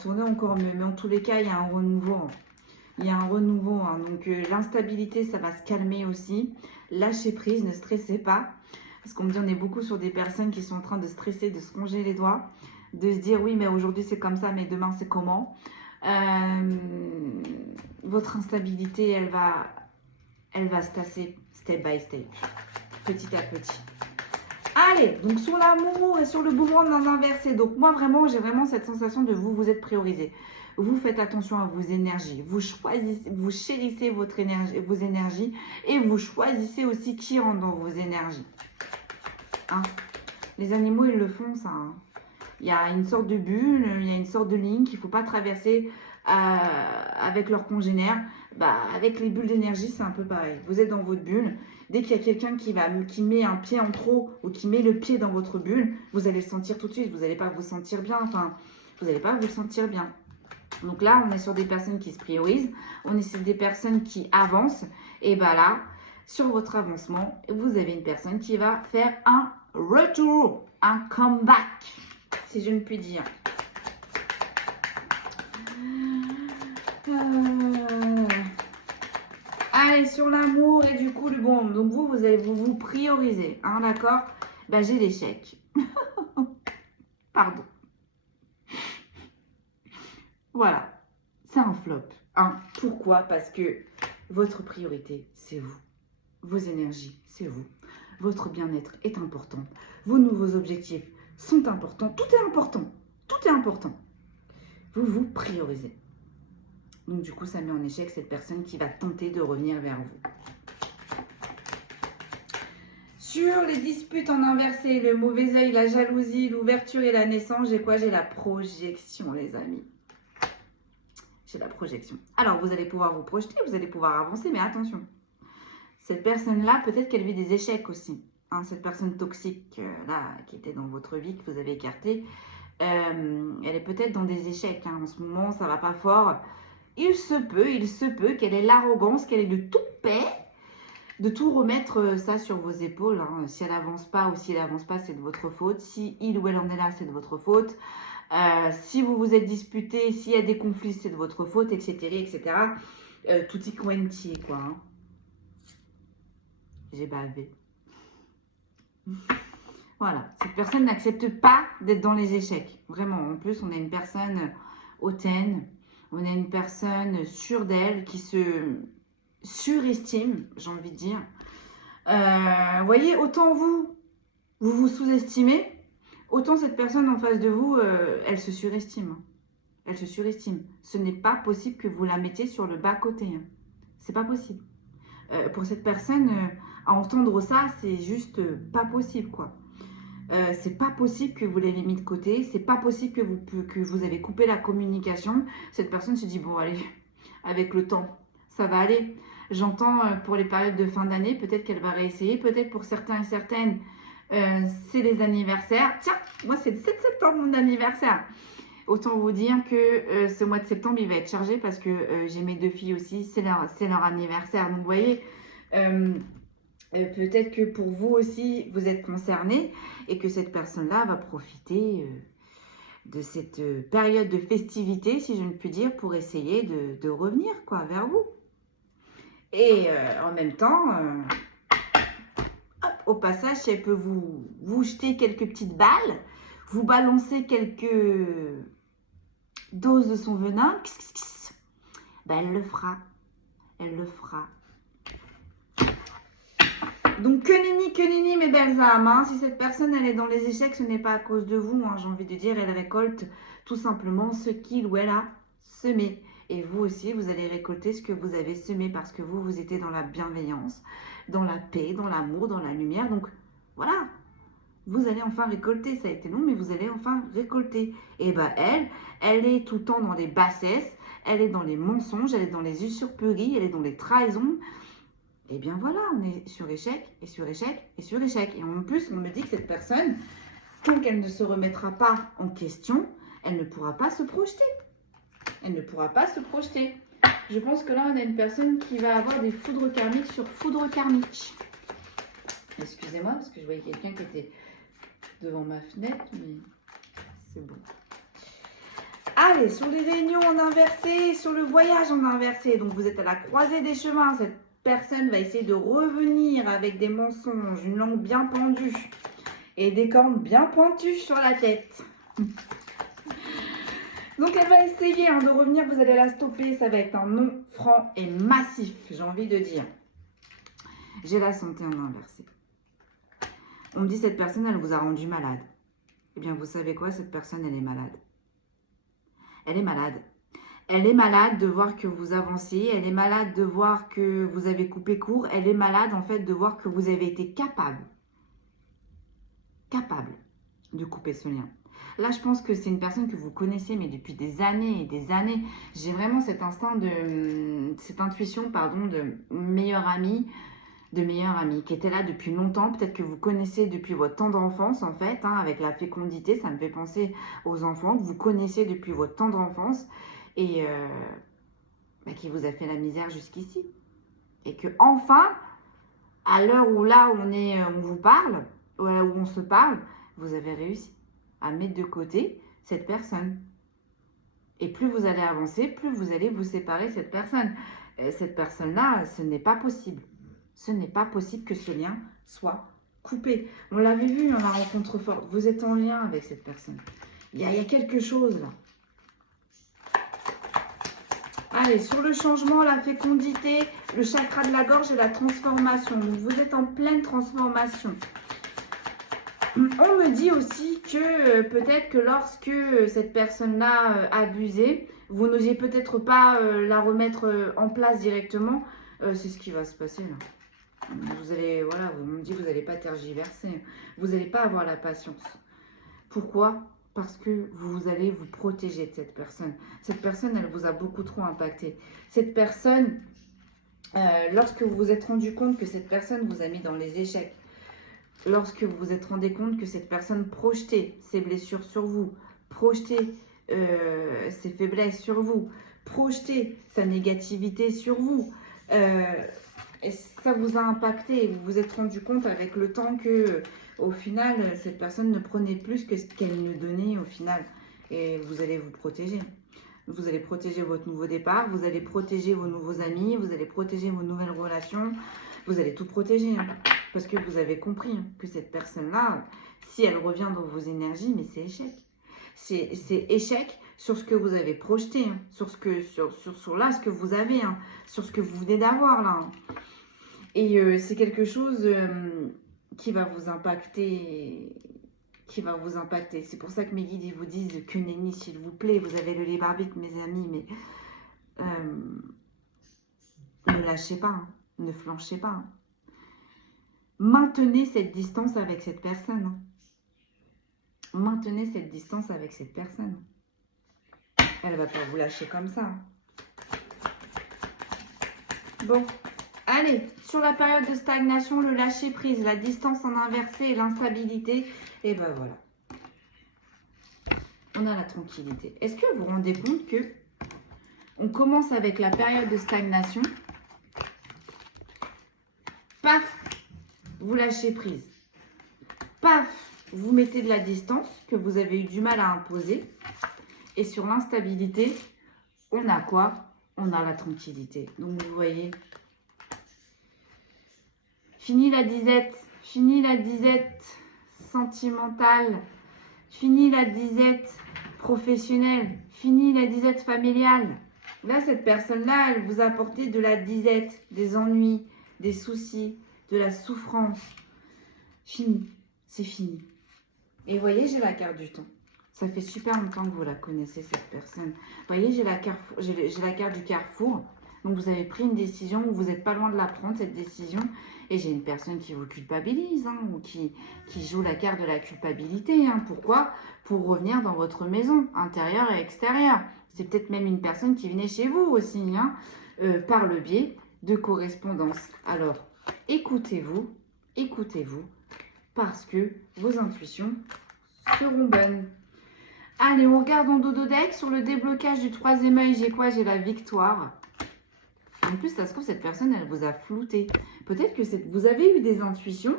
tourner encore mieux. Mais en tous les cas, il y a un renouveau. Hein. Il y a un renouveau. Hein. Donc, l'instabilité, ça va se calmer aussi. Lâchez prise, ne stressez pas. Parce qu'on me dit, on est beaucoup sur des personnes qui sont en train de stresser, de se ronger les doigts. De se dire, oui, mais aujourd'hui, c'est comme ça, mais demain, c'est comment? Votre instabilité, elle va se tasser step by step. Petit à petit. Allez, donc sur l'amour et sur le boomerang dans l'inversé. Donc moi vraiment, j'ai vraiment cette sensation de vous êtes priorisé. vous faites attention à vos énergies. Vous choisissez, vous chérissez votre énergie, vos énergies et vous choisissez aussi qui rentre dans vos énergies. Hein? Les animaux, ils le font, ça. Hein. Il y a une sorte de bulle, il y a une sorte de ligne qu'il ne faut pas traverser avec leurs congénères. Bah, avec les bulles d'énergie, c'est un peu pareil. Vous êtes dans votre bulle. Dès qu'il y a quelqu'un qui met un pied en trop ou qui met le pied dans votre bulle, vous allez le sentir tout de suite. Vous n'allez pas vous sentir bien. Enfin, vous n'allez pas vous sentir bien. Donc là, on est sur des personnes qui se priorisent. On est sur des personnes qui avancent. Et bien là, sur votre avancement, vous avez une personne qui va faire un retour, un comeback, si je ne puis dire. Allez, sur l'amour et du coup, bon, donc vous priorisez, hein, d'accord? Ben, j'ai l'échec. Pardon. Voilà, c'est un flop. Hein. Pourquoi? Parce que votre priorité, c'est vous. Vos énergies, c'est vous. Votre bien-être est important. Vos nouveaux objectifs sont importants. Tout est important. Tout est important. Vous vous priorisez. Donc, du coup, ça met en échec cette personne qui va tenter de revenir vers vous. Sur les disputes en inversé, le mauvais œil, la jalousie, l'ouverture et la naissance, j'ai quoi? J'ai la projection, les amis. J'ai la projection. Alors, vous allez pouvoir vous projeter, vous allez pouvoir avancer, mais attention. Cette personne-là, peut-être qu'elle vit des échecs aussi. Hein, cette personne toxique, là, qui était dans votre vie, que vous avez écartée, elle est peut-être dans des échecs. Hein. En ce moment, ça ne va pas fort. Il se peut qu'elle ait l'arrogance, qu'elle ait le toupet de tout remettre ça sur vos épaules. Hein. Si elle n'avance pas ou si elle n'avance pas, c'est de votre faute. Si il ou elle en est là, c'est de votre faute. Si vous vous êtes disputé, s'il y a des conflits, c'est de votre faute, etc. etc. Tutti quanti, quoi. Hein. J'ai bavé. Voilà. Cette personne n'accepte pas d'être dans les échecs. Vraiment. En plus, on a une personne hautaine. On a une personne sûre d'elle qui se surestime, j'ai envie de dire. Vous voyez, autant vous vous sous-estimez, autant cette personne en face de vous, elle se surestime. Elle se surestime. Ce n'est pas possible que vous la mettiez sur le bas-côté. Hein. C'est pas possible. Pour cette personne, à entendre ça, c'est juste pas possible, quoi. C'est pas possible que vous l'ayez mis de côté, c'est pas possible que vous avez coupé la communication. Cette personne se dit, bon allez, avec le temps, ça va aller. J'entends pour les périodes de fin d'année, peut-être qu'elle va réessayer, peut-être pour certains et certaines, c'est les anniversaires. Tiens, moi c'est le 7 septembre mon anniversaire. Autant vous dire que ce mois de septembre, il va être chargé parce que j'ai mes deux filles aussi, c'est leur anniversaire. Donc vous voyez... peut-être que pour vous aussi, vous êtes concerné et que cette personne-là va profiter de cette période de festivité, si je ne puis dire, pour essayer de revenir quoi, vers vous. Et en même temps, hop, au passage, elle peut vous jeter quelques petites balles, vous balancer quelques doses de son venin. Ben, elle le fera. Elle le fera. Donc, que nenni, mes belles âmes. Hein. Si cette personne, elle est dans les échecs, ce n'est pas à cause de vous. Hein, j'ai envie de dire, elle récolte tout simplement ce qu'il ou elle a semé. Et vous aussi, vous allez récolter ce que vous avez semé parce que vous étiez dans la bienveillance, dans la paix, dans l'amour, dans la lumière. Donc, voilà. Vous allez enfin récolter. Ça a été long, mais vous allez enfin récolter. Et bien, elle est tout le temps dans les bassesses. Elle est dans les mensonges. Elle est dans les usurperies. Elle est dans les trahisons. Et bien voilà, on est sur échec, et sur échec, et sur échec. Et en plus, on me dit que cette personne, tant qu'elle ne se remettra pas en question, elle ne pourra pas se projeter. Elle ne pourra pas se projeter. Je pense que là, on a une personne qui va avoir des foudres karmiques sur foudres karmiques. Excusez-moi, parce que je voyais quelqu'un qui était devant ma fenêtre, mais c'est bon. Allez, sur les réunions en inversé, sur le voyage en inversé. Donc, vous êtes à la croisée des chemins, cette personne va essayer de revenir avec des mensonges, une langue bien pendue et des cornes bien pointues sur la tête. Donc elle va essayer de revenir, vous allez la stopper, ça va être un non franc et massif, j'ai envie de dire. J'ai la santé en inversé. On me dit cette personne, elle vous a rendu malade. Eh bien, vous savez quoi, cette personne, elle est malade. Elle est malade. Elle est malade de voir que vous avancez. Elle est malade de voir que vous avez coupé court. Elle est malade en fait de voir que vous avez été capable de couper ce lien. Là, je pense que c'est une personne que vous connaissez, mais depuis des années et des années. J'ai vraiment cette intuition, pardon, de meilleure amie, qui était là depuis longtemps. Peut-être que vous connaissez depuis votre temps d'enfance, en fait, hein, avec la fécondité. Ça me fait penser aux enfants que vous connaissez depuis votre temps d'enfance et qui vous a fait la misère jusqu'ici. Et que enfin, à l'heure où là, on vous parle, où on se parle, vous avez réussi à mettre de côté cette personne. Et plus vous allez avancer, plus vous allez vous séparer de cette personne. Cette personne-là, ce n'est pas possible. Ce n'est pas possible que ce lien soit coupé. On l'avait vu dans la rencontre forte. Vous êtes en lien avec cette personne. Il y a quelque chose là. Allez, sur le changement, la fécondité, le chakra de la gorge et la transformation. Donc, vous êtes en pleine transformation. On me dit aussi que peut-être que lorsque cette personne-là abusait, vous n'osiez peut-être pas la remettre en place directement. C'est ce qui va se passer là. Vous allez, voilà, on me dit que vous n'allez pas tergiverser. Vous n'allez pas avoir la patience. Pourquoi ? Parce que vous allez vous protéger de cette personne. Cette personne, elle vous a beaucoup trop impacté. Cette personne, lorsque vous vous êtes rendu compte que cette personne vous a mis dans les échecs, lorsque vous vous êtes rendu compte que cette personne projetait ses blessures sur vous, projetait ses faiblesses sur vous, projetait sa négativité sur vous, et ça vous a impacté. Vous vous êtes rendu compte avec le temps que, au final, cette personne ne prenait plus que ce qu'elle nous donnait au final. Et vous allez vous protéger. Vous allez protéger votre nouveau départ, vous allez protéger vos nouveaux amis, vous allez protéger vos nouvelles relations, vous allez tout protéger. Hein. Parce que vous avez compris hein, que cette personne-là, si elle revient dans vos énergies, mais c'est échec. C'est échec sur ce que vous avez projeté, hein, sur ce que vous avez, hein, sur ce que vous venez d'avoir là. Hein. Et c'est quelque chose qui va vous impacter. C'est pour ça que mes guides ils vous disent que nenni, s'il vous plaît, vous avez le libre arbitre, mes amis, mais ne lâchez pas, hein, ne flanchez pas. Hein. Maintenez cette distance avec cette personne. Hein. Maintenez cette distance avec cette personne. Elle ne va pas vous lâcher comme ça. Hein. Bon. Allez, sur la période de stagnation, le lâcher prise, la distance en inversé et l'instabilité, et ben voilà. On a la tranquillité. Est-ce que vous vous rendez compte que on commence avec la période de stagnation, paf, vous lâchez prise. Paf, vous mettez de la distance que vous avez eu du mal à imposer. Et sur l'instabilité, on a quoi? On a la tranquillité. Donc vous voyez... Fini la disette sentimentale, fini la disette professionnelle, fini la disette familiale. Là, cette personne-là, elle vous a apporté de la disette, des ennuis, des soucis, de la souffrance. Fini, c'est fini. Et vous voyez, j'ai la carte du temps. Ça fait super longtemps que vous la connaissez, cette personne. Vous voyez, j'ai la carte du carrefour. Donc, vous avez pris une décision, vous n'êtes pas loin de la prendre, cette décision. Et j'ai une personne qui vous culpabilise, hein, ou qui joue la carte de la culpabilité. Hein. Pourquoi? Pour revenir dans votre maison, intérieure et extérieure. C'est peut-être même une personne qui venait chez vous aussi, hein, par le biais de correspondance. Alors, écoutez-vous, parce que vos intuitions seront bonnes. Allez, on regarde en dodo deck. Sur le déblocage du troisième œil, j'ai quoi? J'ai la victoire. En plus, ça se trouve, cette personne, elle vous a flouté. Peut-être que vous avez eu des intuitions.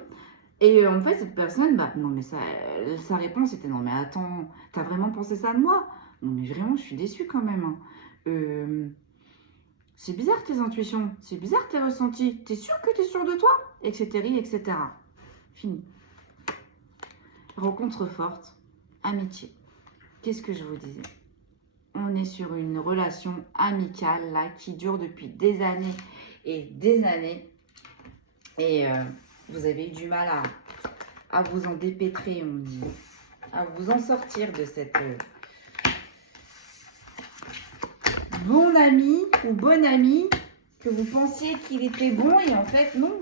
Et en fait, cette personne, bah, non, mais sa réponse était, non, mais attends, t'as vraiment pensé ça de moi? Non, mais vraiment, je suis déçue quand même. Hein. C'est bizarre tes intuitions. C'est bizarre tes ressentis. T'es sûr que t'es sûr de toi? Etc., etc. Fini. Rencontre forte. Amitié. Qu'est-ce que je vous disais? On est sur une relation amicale là qui dure depuis des années et des années. Et vous avez eu du mal à vous en dépêtrer, on dit. À vous en sortir de bon ami ou bonne amie que vous pensiez qu'il était bon et en fait non.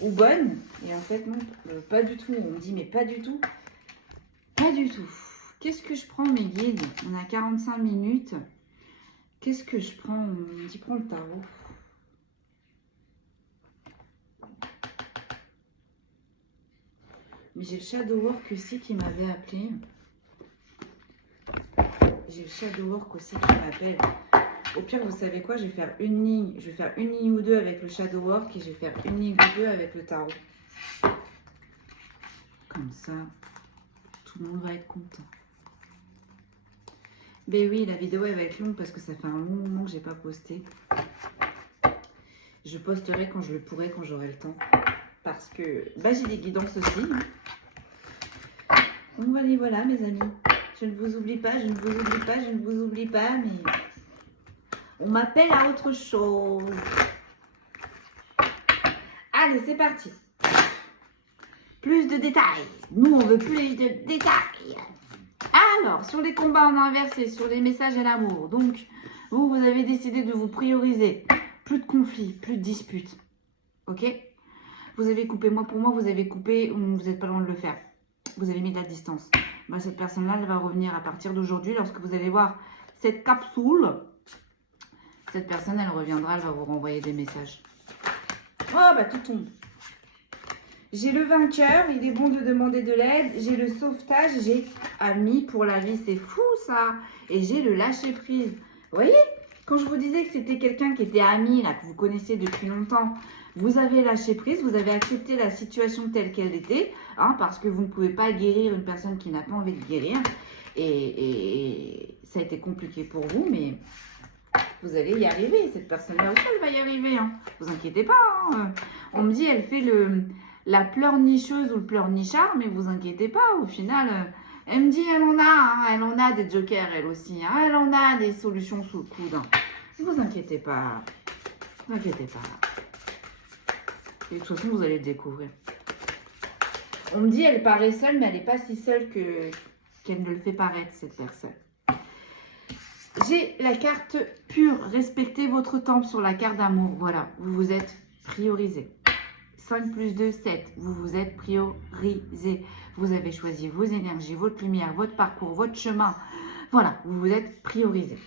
Ou bonne et en fait non, pas du tout. On me dit mais pas du tout. Pas du tout. Qu'est-ce que je prends mes guides? On a 45 minutes. Qu'est-ce que je prends? On me dit prends le tarot. Mais j'ai le Shadow Work aussi qui m'avait appelé. J'ai le Shadow Work aussi qui m'appelle. Au pire, vous savez quoi? Je vais faire une ligne. Je vais faire une ligne ou deux avec le Shadow Work et je vais faire une ligne ou deux avec le tarot. Comme ça, tout le monde va être content. Ben oui, la vidéo elle va être longue parce que ça fait un long moment que j'ai pas posté. Je posterai quand je le pourrai, quand j'aurai le temps. Parce que bah, j'ai des guidances aussi. Donc voilà mes amis. Je ne vous oublie pas, je ne vous oublie pas, je ne vous oublie pas, mais on m'appelle à autre chose. Allez, c'est parti. Plus de détails. Nous, on veut plus de détails. Alors, sur les combats en inversé, sur les messages et l'amour. Donc, vous avez décidé de vous prioriser. Plus de conflits, plus de disputes. Ok? Vous avez coupé, moi pour moi, vous avez coupé, vous n'êtes pas loin de le faire. Vous avez mis de la distance. Bah, cette personne-là, elle va revenir à partir d'aujourd'hui. Lorsque vous allez voir cette capsule, cette personne, elle reviendra, elle va vous renvoyer des messages. Oh, bah tout tombe. J'ai le vainqueur, il est bon de demander de l'aide. J'ai le sauvetage, j'ai ami pour la vie, c'est fou ça. Et j'ai le lâcher prise. Vous voyez, quand je vous disais que c'était quelqu'un qui était ami, là, que vous connaissez depuis longtemps, vous avez lâché prise, vous avez accepté la situation telle qu'elle était, hein, parce que vous ne pouvez pas guérir une personne qui n'a pas envie de guérir. Et ça a été compliqué pour vous, mais vous allez y arriver. Cette personne-là aussi, elle va y arriver. Hein. Vous inquiétez pas. Hein. On me dit, elle fait la pleurnicheuse ou le pleurnichard, mais vous inquiétez pas. Au final, elle me dit, elle en a des jokers, elle aussi. Hein. Elle en a des solutions sous le coude. Hein. Vous inquiétez pas. Vous inquiétez pas. Et de toute façon, vous allez le découvrir. On me dit, elle paraît seule, mais elle n'est pas si seule qu'elle ne le fait paraître, cette personne. J'ai la carte pure. Respectez votre temple sur la carte d'amour. Voilà, vous vous êtes priorisé. 5 plus 2, 7. Vous vous êtes priorisé. Vous avez choisi vos énergies, votre lumière, votre parcours, votre chemin. Voilà, vous vous êtes priorisé.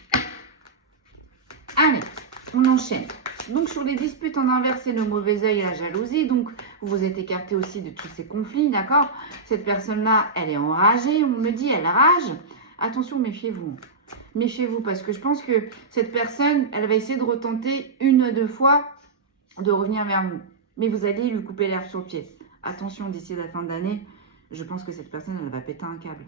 Allez, on enchaîne. Donc, sur les disputes en inversé, le mauvais œil et la jalousie. Donc, vous vous êtes écarté aussi de tous ces conflits, d'accord? Cette personne-là, elle est enragée. On me dit, elle rage. Attention, méfiez-vous. Méfiez-vous parce que je pense que cette personne, elle va essayer de retenter une ou deux fois de revenir vers vous. Mais vous allez lui couper l'herbe sur le pied. Attention, d'ici la fin d'année, je pense que cette personne, elle va péter un câble.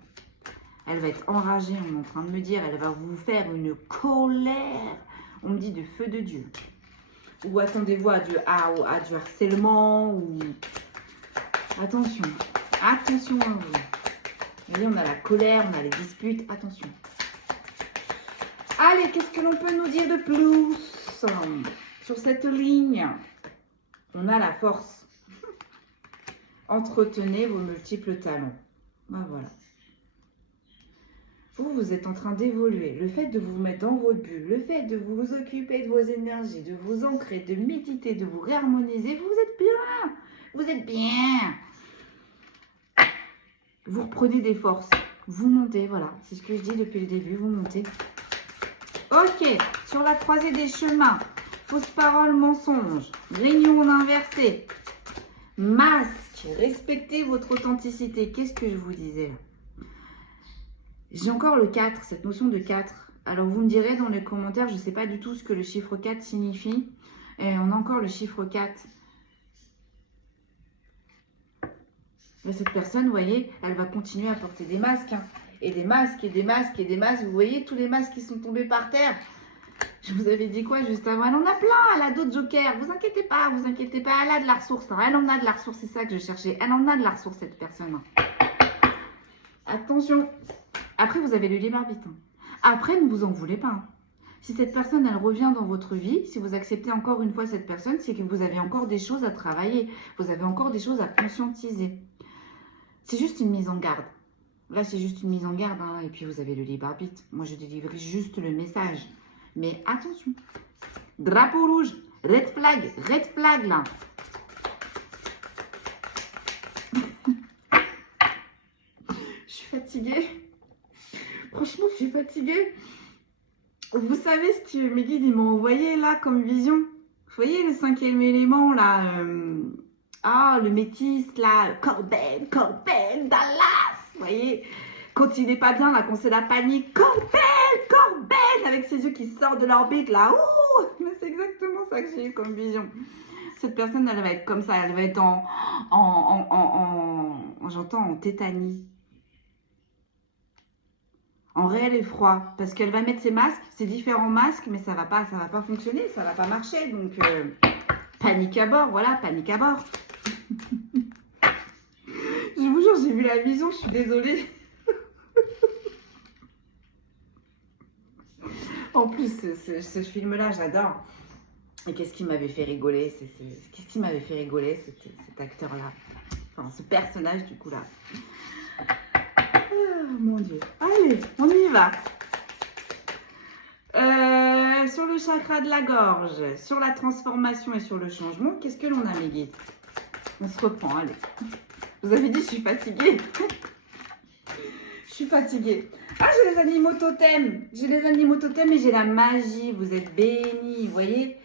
Elle va être enragée, on est en train de me dire. Elle va vous faire une colère. On me dit de feu de Dieu. Ou attendez-vous à du harcèlement. Ou... Attention. Attention à vous. Vous voyez, on a la colère, on a les disputes. Attention. Allez, qu'est-ce que l'on peut nous dire de plus sur cette ligne? On a la force. Entretenez vos multiples talents. Ben voilà. Vous êtes en train d'évoluer. Le fait de vous mettre dans votre bulle, le fait de vous occuper de vos énergies, de vous ancrer, de méditer, de vous réharmoniser, vous êtes bien. Vous êtes bien. Vous reprenez des forces. Vous montez, voilà. C'est ce que je dis depuis le début, vous montez. Ok, sur la croisée des chemins, fausse parole, mensonge, réunion en inversé, masque, respectez votre authenticité. Qu'est-ce que je vous disais là? J'ai encore le 4, cette notion de 4. Alors vous me direz dans les commentaires, je ne sais pas du tout ce que le chiffre 4 signifie. Et on a encore le chiffre 4. Là, cette personne, vous voyez, elle va continuer à porter des masques. Hein. Et des masques, et des masques, et des masques. Vous voyez tous les masques qui sont tombés par terre. Je vous avais dit quoi juste avant? Elle en a plein, elle a d'autres jokers. Vous inquiétez pas, vous inquiétez pas. Elle a de la ressource. Hein. Elle en a de la ressource, c'est ça que je cherchais. Elle en a de la ressource, cette personne. Hein. Attention. Après, vous avez le libre arbitre. Hein. Après, ne vous en voulez pas. Hein. Si cette personne, elle revient dans votre vie, si vous acceptez encore une fois cette personne, c'est que vous avez encore des choses à travailler. Vous avez encore des choses à conscientiser. C'est juste une mise en garde. Là, c'est juste une mise en garde, hein, et puis vous avez le libre arbitre. Moi, je délivre juste le message. Mais attention, drapeau rouge, red flag, là. Je suis fatiguée. Franchement, je suis fatiguée. Vous savez ce que mes guides m'ont envoyé, là, comme vision? Vous voyez le 5e élément, là ah, le métis, là, Corben, Dallas, vous voyez, quand il n'est pas bien, là, quand c'est la panique, Corben, avec ses yeux qui sortent de l'orbite, là, ouh, mais c'est exactement ça que j'ai eu comme vision. Cette personne, elle va être comme ça, elle va être j'entends, en tétanie, en réel effroi, parce qu'elle va mettre ses masques, ses différents masques, mais ça va pas fonctionner, ça va pas marcher, donc panique à bord, voilà, panique à bord. Je vous jure, j'ai vu la vision, je suis désolée. En plus, ce film-là, j'adore. Et qu'est-ce qui m'avait fait rigoler? Qu'est-ce qui m'avait fait rigoler, cet acteur-là? Enfin, ce personnage, du coup, là. Oh, mon Dieu. Allez, on y va. Sur le chakra de la gorge, sur la transformation et sur le changement, qu'est-ce que l'on a, mes guides? On se reprend, allez. Vous avez dit, je suis fatiguée. Je suis fatiguée. Ah, j'ai les animaux totems. J'ai les animaux totems et j'ai la magie. Vous êtes bénis, vous voyez?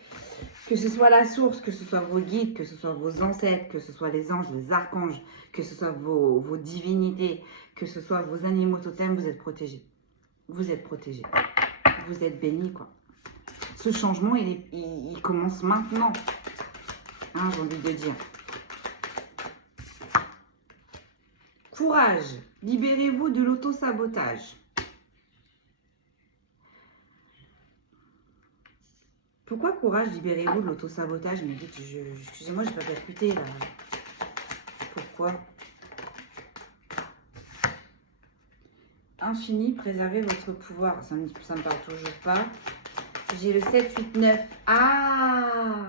Que ce soit la source, que ce soit vos guides, que ce soit vos ancêtres, que ce soit les anges, les archanges, que ce soit vos divinités, que ce soit vos animaux totems, vous êtes protégés. Vous êtes protégés. Vous êtes bénis, quoi. Ce changement, il commence maintenant. Hein, j'ai envie de dire. Courage. Libérez-vous de l'auto-sabotage. Pourquoi courage, libérez-vous de l'auto-sabotage? Mais dites, excusez-moi, je n'ai pas percuté là. Pourquoi? Infini, préservez votre pouvoir. Ça me parle toujours pas. J'ai le 7, 8, 9. Ah!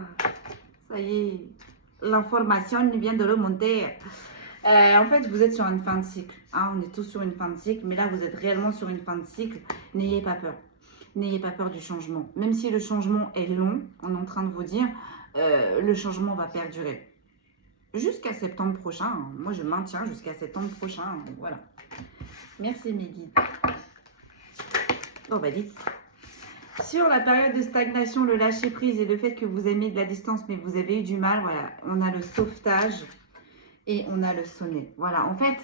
Ça y est. L'information vient de remonter. En fait, vous êtes sur une fin de cycle. Hein, on est tous sur une fin de cycle. Mais là, vous êtes réellement sur une fin de cycle. N'ayez pas peur. N'ayez pas peur du changement. Même si le changement est long, on est en train de vous dire, le changement va perdurer. Jusqu'à septembre prochain. Hein. Moi, je maintiens jusqu'à septembre prochain. Hein. Voilà. Merci, mes guides. Bon, bah dites. Sur la période de stagnation, le lâcher-prise et le fait que vous aimez de la distance, mais vous avez eu du mal, voilà. On a le sauvetage et on a le sonnet. Voilà, en fait...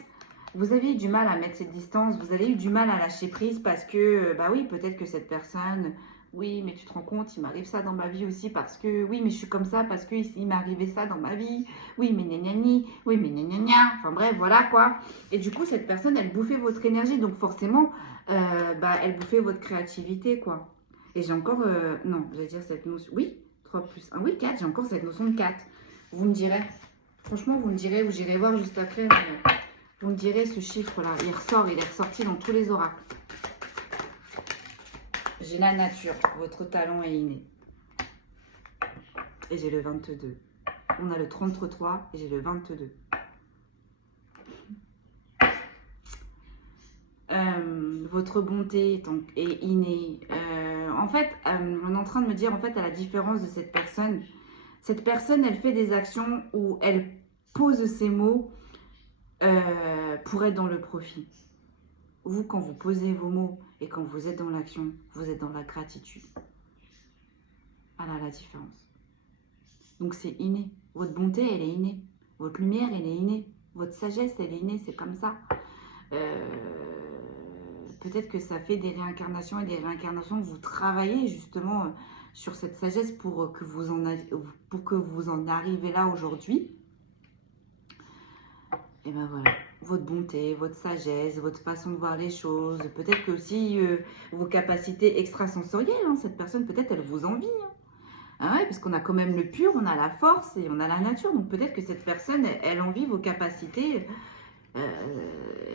Vous avez eu du mal à mettre cette distance, vous avez eu du mal à lâcher prise parce que, bah oui, peut-être que cette personne, oui, mais tu te rends compte, il m'arrive ça dans ma vie aussi parce que, oui, mais je suis comme ça parce qu'il m'est arrivé ça dans ma vie, oui, mais gna oui, mais gna enfin bref, voilà quoi. Et du coup, cette personne, elle bouffait votre énergie, donc forcément, bah, elle bouffait votre créativité, quoi. Et j'ai encore, non, j'allais dire cette notion, oui, 3 plus 1, oui, 4, j'ai encore cette notion de 4. Vous me direz, franchement, vous me direz, vous irez voir juste après. Vous me direz ce chiffre-là, il est ressorti dans tous les oracles. J'ai la nature, votre talent est inné. Et j'ai le 22. On a le 33 et j'ai le 22. Votre bonté est innée. En fait, on est en train de me dire, en fait, à la différence de cette personne, elle fait des actions où elle pose ses mots pour être dans le profit. Vous, quand vous posez vos mots et quand vous êtes dans l'action, vous êtes dans la gratitude. Voilà la différence. Donc c'est inné. Votre bonté, elle est innée. Votre lumière, elle est innée. Votre sagesse, elle est innée. C'est comme ça. Peut-être que ça fait des réincarnations et des réincarnations. Vous travaillez justement sur cette sagesse pour que vous en arrivez là aujourd'hui. Et ben voilà, votre bonté, votre sagesse, votre façon de voir les choses, peut-être que aussi vos capacités extrasensorielles, hein, cette personne peut-être elle vous envie. Hein. Ah ouais, parce qu'on a quand même le pur, on a la force et on a la nature, donc peut-être que cette personne, elle envie vos capacités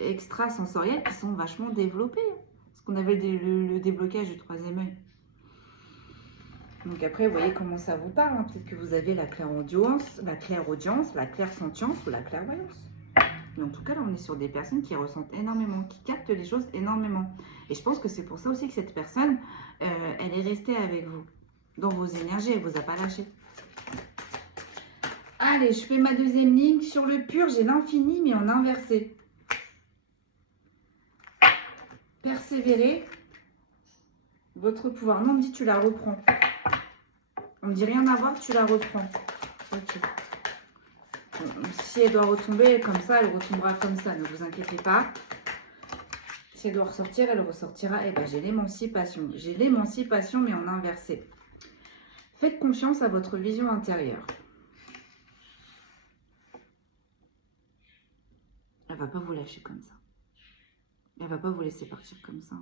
extrasensorielles qui sont vachement développées. Hein, parce qu'on avait le déblocage du 3e œil. Donc après, vous voyez comment ça vous parle. Hein. Peut-être que vous avez la clairaudience, la clairsentience ou la clairvoyance. Mais en tout cas, là, on est sur des personnes qui ressentent énormément, qui captent les choses énormément. Et je pense que c'est pour ça aussi que cette personne, elle est restée avec vous. Dans vos énergies, elle ne vous a pas lâché. Allez, je fais ma deuxième ligne. Sur le pur, j'ai l'infini, mais en inversé. Persévérer. Votre pouvoir. Non, on me dit tu la reprends. On me dit rien à voir, tu la reprends. Ok. Si elle doit retomber comme ça, elle retombera comme ça. Ne vous inquiétez pas. Si elle doit ressortir, elle ressortira. Eh bien, j'ai l'émancipation. J'ai l'émancipation, mais en inversé. Faites confiance à votre vision intérieure. Elle ne va pas vous lâcher comme ça. Elle ne va pas vous laisser partir comme ça.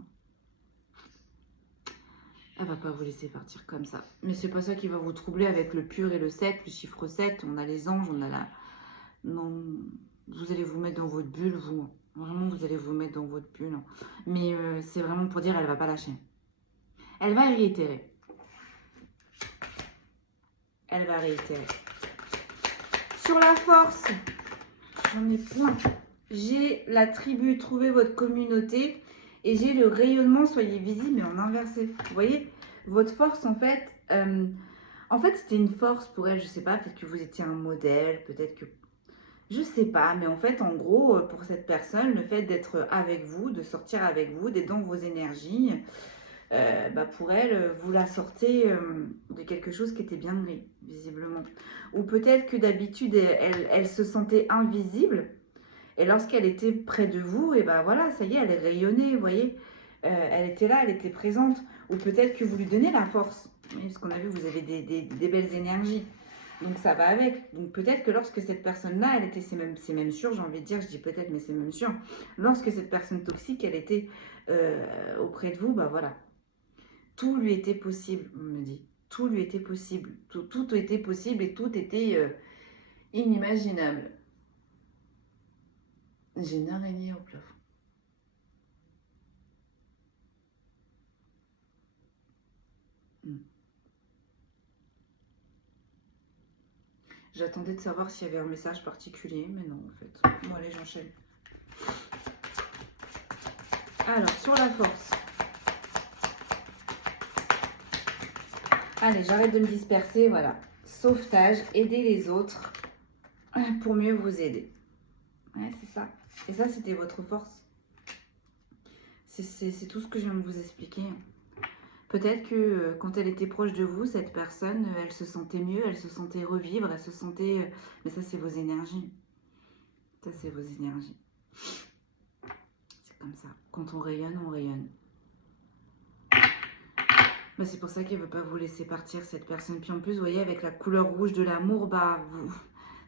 Elle va pas vous laisser partir comme ça. Mais c'est pas ça qui va vous troubler avec le pur et le 7, le chiffre 7. On a les anges, on a la... Non, vous allez vous mettre dans votre bulle, vous. Vraiment, vous allez vous mettre dans votre bulle. Mais c'est vraiment pour dire, elle va pas lâcher. Elle va réitérer. Elle va réitérer. Sur la force, j'en ai plein. J'ai la tribu, trouvez votre communauté. Et j'ai le rayonnement, soyez visible, mais en inversé. Vous voyez, votre force, en fait, c'était une force pour elle. Je sais pas, peut-être que vous étiez un modèle, peut-être que... Je sais pas, mais en fait, en gros, pour cette personne, le fait d'être avec vous, de sortir avec vous, d'être dans vos énergies, pour elle, vous la sortez de quelque chose qui était bien gris, visiblement. Ou peut-être que d'habitude, elle se sentait invisible. Et lorsqu'elle était près de vous, et ben voilà, ça y est, elle rayonnait, vous voyez. Elle était là, elle était présente. Ou peut-être que vous lui donnez la force. Parce qu'on a vu, vous avez des belles énergies. Donc ça va avec. Donc peut-être que lorsque cette personne-là, elle était, c'est même sûr, j'ai envie de dire, je dis peut-être, mais c'est même sûr. Lorsque cette personne toxique, elle était auprès de vous, bah voilà. Tout lui était possible, on me dit. Tout lui était possible. Tout était possible et tout était inimaginable. J'ai une araignée au plafond. J'attendais de savoir s'il y avait un message particulier, mais non, en fait. Bon, allez, j'enchaîne. Alors, sur la force. Allez, j'arrête de me disperser, voilà. Sauvetage, aider les autres pour mieux vous aider. Ouais, c'est ça. Et ça, c'était votre force. C'est tout ce que je viens de vous expliquer. Peut-être que quand elle était proche de vous, cette personne, elle se sentait mieux, elle se sentait revivre, elle se sentait... Mais ça, c'est vos énergies. Ça, c'est vos énergies. C'est comme ça. Quand on rayonne, on rayonne. Bah, c'est pour ça qu'elle ne veut pas vous laisser partir, cette personne. Puis en plus, vous voyez, avec la couleur rouge de l'amour, bah,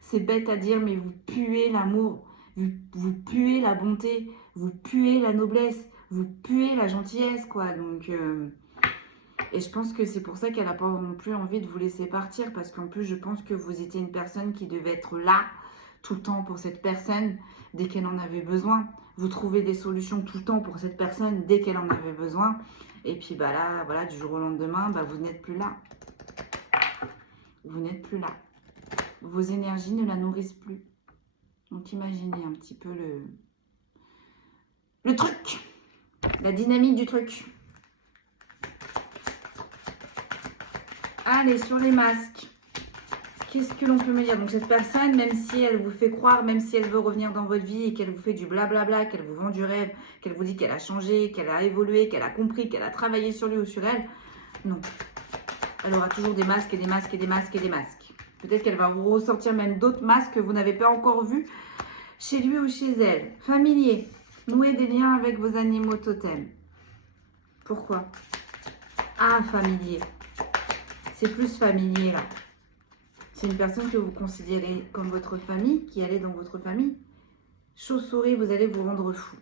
c'est bête à dire, mais vous puez l'amour. Vous puez la bonté. Vous puez la noblesse. Vous puez la gentillesse, quoi. Donc... Et je pense que c'est pour ça qu'elle n'a pas non plus envie de vous laisser partir. Parce qu'en plus, je pense que vous étiez une personne qui devait être là tout le temps pour cette personne dès qu'elle en avait besoin. Vous trouvez des solutions tout le temps pour cette personne dès qu'elle en avait besoin. Et puis bah là, voilà, du jour au lendemain, bah, vous n'êtes plus là. Vous n'êtes plus là. Vos énergies ne la nourrissent plus. Donc imaginez un petit peu le truc. La dynamique du truc. Allez, sur les masques. Qu'est-ce que l'on peut me dire? Donc cette personne, même si elle vous fait croire, même si elle veut revenir dans votre vie et qu'elle vous fait du blablabla, qu'elle vous vend du rêve, qu'elle vous dit qu'elle a changé, qu'elle a évolué, qu'elle a compris, qu'elle a travaillé sur lui ou sur elle, non. Elle aura toujours des masques et des masques et des masques et des masques. Peut-être qu'elle va vous ressortir même d'autres masques que vous n'avez pas encore vus chez lui ou chez elle. Familier, nouer des liens avec vos animaux totems. Pourquoi? Ah, familier. C'est plus familier là. C'est une personne que vous considérez comme votre famille, qui allait dans votre famille. Chauve-souris, vous allez vous rendre fou.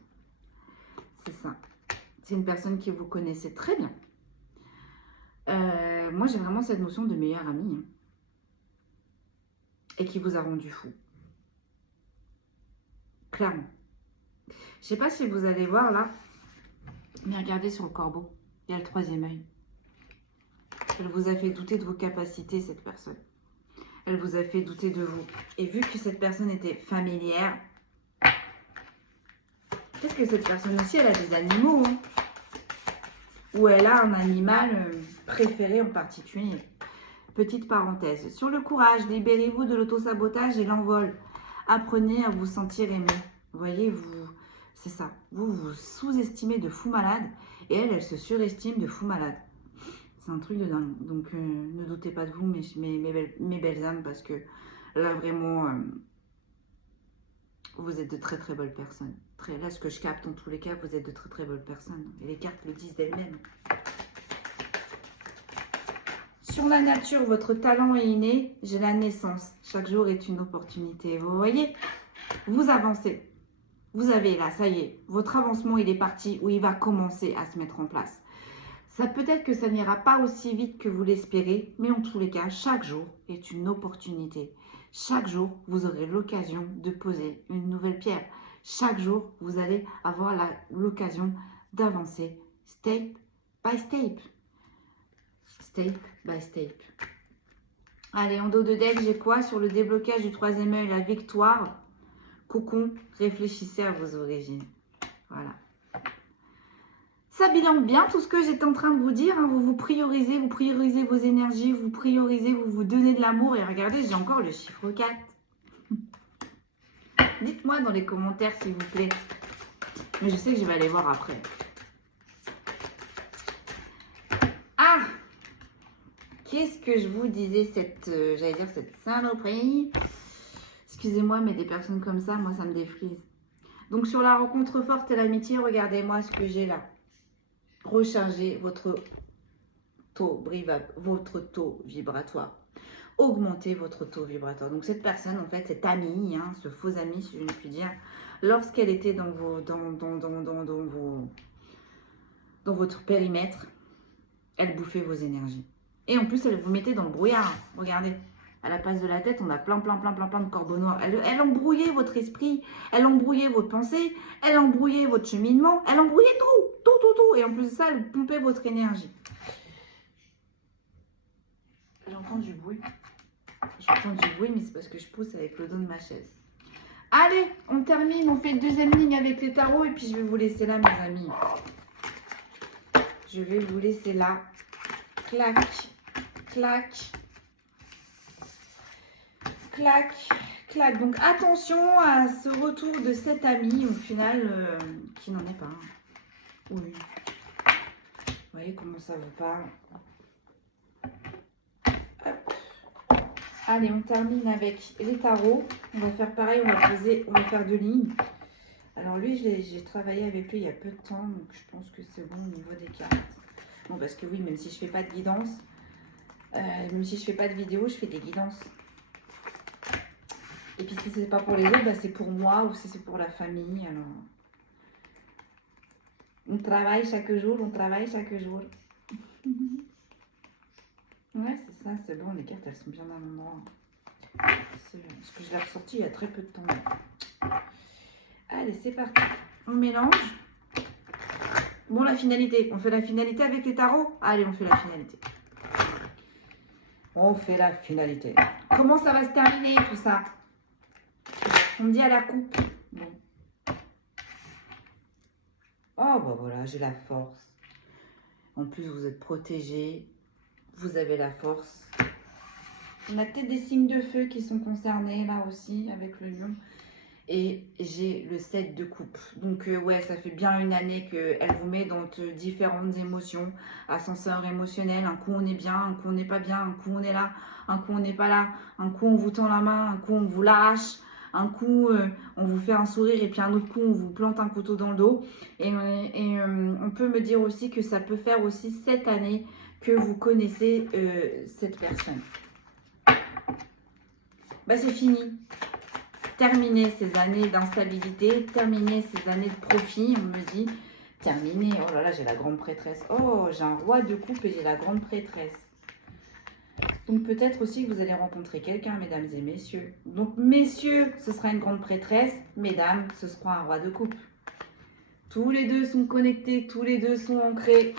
C'est ça. C'est une personne que vous connaissez très bien. Moi, j'ai vraiment cette notion de meilleur ami. Hein, et qui vous a rendu fou. Clairement. Je ne sais pas si vous allez voir là, mais regardez sur le corbeau. Il y a le troisième œil. Elle vous a fait douter de vos capacités, cette personne. Elle vous a fait douter de vous. Et vu que cette personne était familière, Peut-être que cette personne aussi, elle a des animaux. Hein, ou elle a un animal préféré en particulier. Petite parenthèse. Sur le courage, libérez-vous de l'autosabotage et l'envol. Apprenez à vous sentir aimé. Vous voyez, c'est ça. Vous vous sous-estimez de fou malade et elle se surestime de fou malade. C'est un truc de dingue. Donc, ne doutez pas de vous, mes belles âmes, parce que là, vraiment, vous êtes de très, très belles personnes. Là, ce que je capte, en tous les cas, vous êtes de très, très belles personnes. Et les cartes le disent d'elles-mêmes. Sur la nature, votre talent est inné. J'ai la naissance. Chaque jour est une opportunité. Vous voyez, vous avancez. Vous avez là, ça y est, votre avancement, il est parti, ou il va commencer à se mettre en place. Ça peut-être que ça n'ira pas aussi vite que vous l'espérez, mais en tous les cas, chaque jour est une opportunité. Chaque jour, vous aurez l'occasion de poser une nouvelle pierre. Chaque jour, vous allez avoir l'occasion d'avancer step by step. Step by step. Allez, en dos de deck, j'ai quoi? Sur le déblocage du troisième œil, la victoire. Cocon, réfléchissez à vos origines. Voilà. Ça bilan bien tout ce que j'étais en train de vous dire. Hein. Vous priorisez vos énergies, vous priorisez, vous vous donnez de l'amour. Et regardez, j'ai encore le chiffre 4. Dites-moi dans les commentaires, s'il vous plaît. Mais je sais que je vais aller voir après. Ah! Qu'est-ce que je vous disais, j'allais dire cette saloperie. Excusez-moi, mais des personnes comme ça, moi, ça me défrise. Donc, sur la rencontre forte et l'amitié, regardez-moi ce que j'ai là. Rechargez votre taux vibratoire. Augmentez votre taux vibratoire. Donc, cette personne, en fait, cette amie, hein, ce faux ami, si je ne puis dire, lorsqu'elle était dans votre périmètre, elle bouffait vos énergies. Et en plus, elle vous mettait dans le brouillard. Regardez. À la place de la tête, on a plein de corbeaux noirs. Elle embrouillait votre esprit, elle embrouillait votre pensée, elle embrouillait votre cheminement, elle embrouillait tout. Et en plus de ça, elle pompait votre énergie. J'entends du bruit. Mais c'est parce que je pousse avec le dos de ma chaise. Allez, on termine, on fait une deuxième ligne avec les tarots et puis je vais vous laisser là, mes amis. Je vais vous laisser là. Clac, clac. Clac, clac. Donc, attention à ce retour de cet ami, au final, qui n'en est pas. Oui. Vous voyez comment ça vous parle. Hop. Allez, on termine avec les tarots. On va faire pareil, on va faire deux lignes. Alors, lui, j'ai travaillé avec lui il y a peu de temps, donc je pense que c'est bon au niveau des cartes. Bon, parce que oui, même si je fais pas de guidance, même si je fais pas de vidéo, je fais des guidances. Et puis si c'est pas pour les autres, bah, c'est pour moi ou si c'est pour la famille. Alors, on travaille chaque jour. Ouais, c'est ça, c'est bon. Les cartes, elles sont bien à l'endroit. Parce que je l'ai ressorti il y a très peu de temps. Allez, c'est parti. On mélange. Bon, la finalité. On fait la finalité avec les tarots? Allez, on fait la finalité. On fait la finalité. Comment ça va se terminer tout ça? On me dit à la coupe. Bon. Oh, bah voilà, j'ai la force. En plus, vous êtes protégés. Vous avez la force. On a peut-être des signes de feu qui sont concernés là aussi avec le lion. Et j'ai le 7 de coupe. Donc, ouais, ça fait bien une année qu'elle vous met dans différentes émotions. Ascenseur émotionnel. Un coup, on est bien. Un coup, on n'est pas bien. Un coup, on est là. Un coup, on n'est pas là. Un coup, on vous tend la main. Un coup, on vous lâche. Un coup, on vous fait un sourire et puis un autre coup, on vous plante un couteau dans le dos. Et on peut me dire aussi que ça peut faire aussi cette année que vous connaissez cette personne. Bah, c'est fini. Terminez ces années d'instabilité, terminez ces années de profit, on me dit. Terminez. Oh là là, j'ai la grande prêtresse. Oh, j'ai un roi de coupe et j'ai la grande prêtresse. Donc peut-être aussi que vous allez rencontrer quelqu'un, mesdames et messieurs. Donc messieurs, ce sera une grande prêtresse. Mesdames, ce sera un roi de coupe. Tous les deux sont connectés, tous les deux sont ancrés.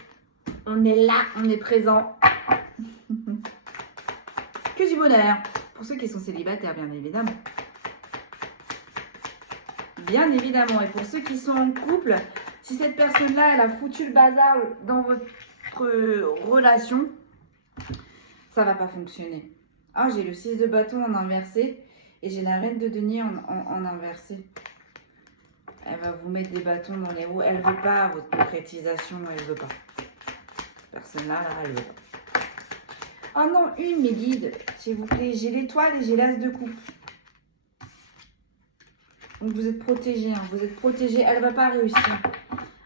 On est là, on est présent. Que du bonheur. Pour ceux qui sont célibataires, bien évidemment. Bien évidemment. Et pour ceux qui sont en couple, si cette personne-là, elle a foutu le bazar dans votre relation, ça va pas fonctionner. Ah, j'ai le 6 de bâton en inversé et j'ai la reine de denier en inversé. Elle va vous mettre des bâtons dans les roues. Elle veut pas votre concrétisation, elle veut pas. Cette personne-là, là, elle veut pas. Oh non, une, mes guides, s'il vous plaît. J'ai l'étoile et j'ai l'as de coupe. Donc vous êtes protégés, hein. Vous êtes protégés. Elle va pas réussir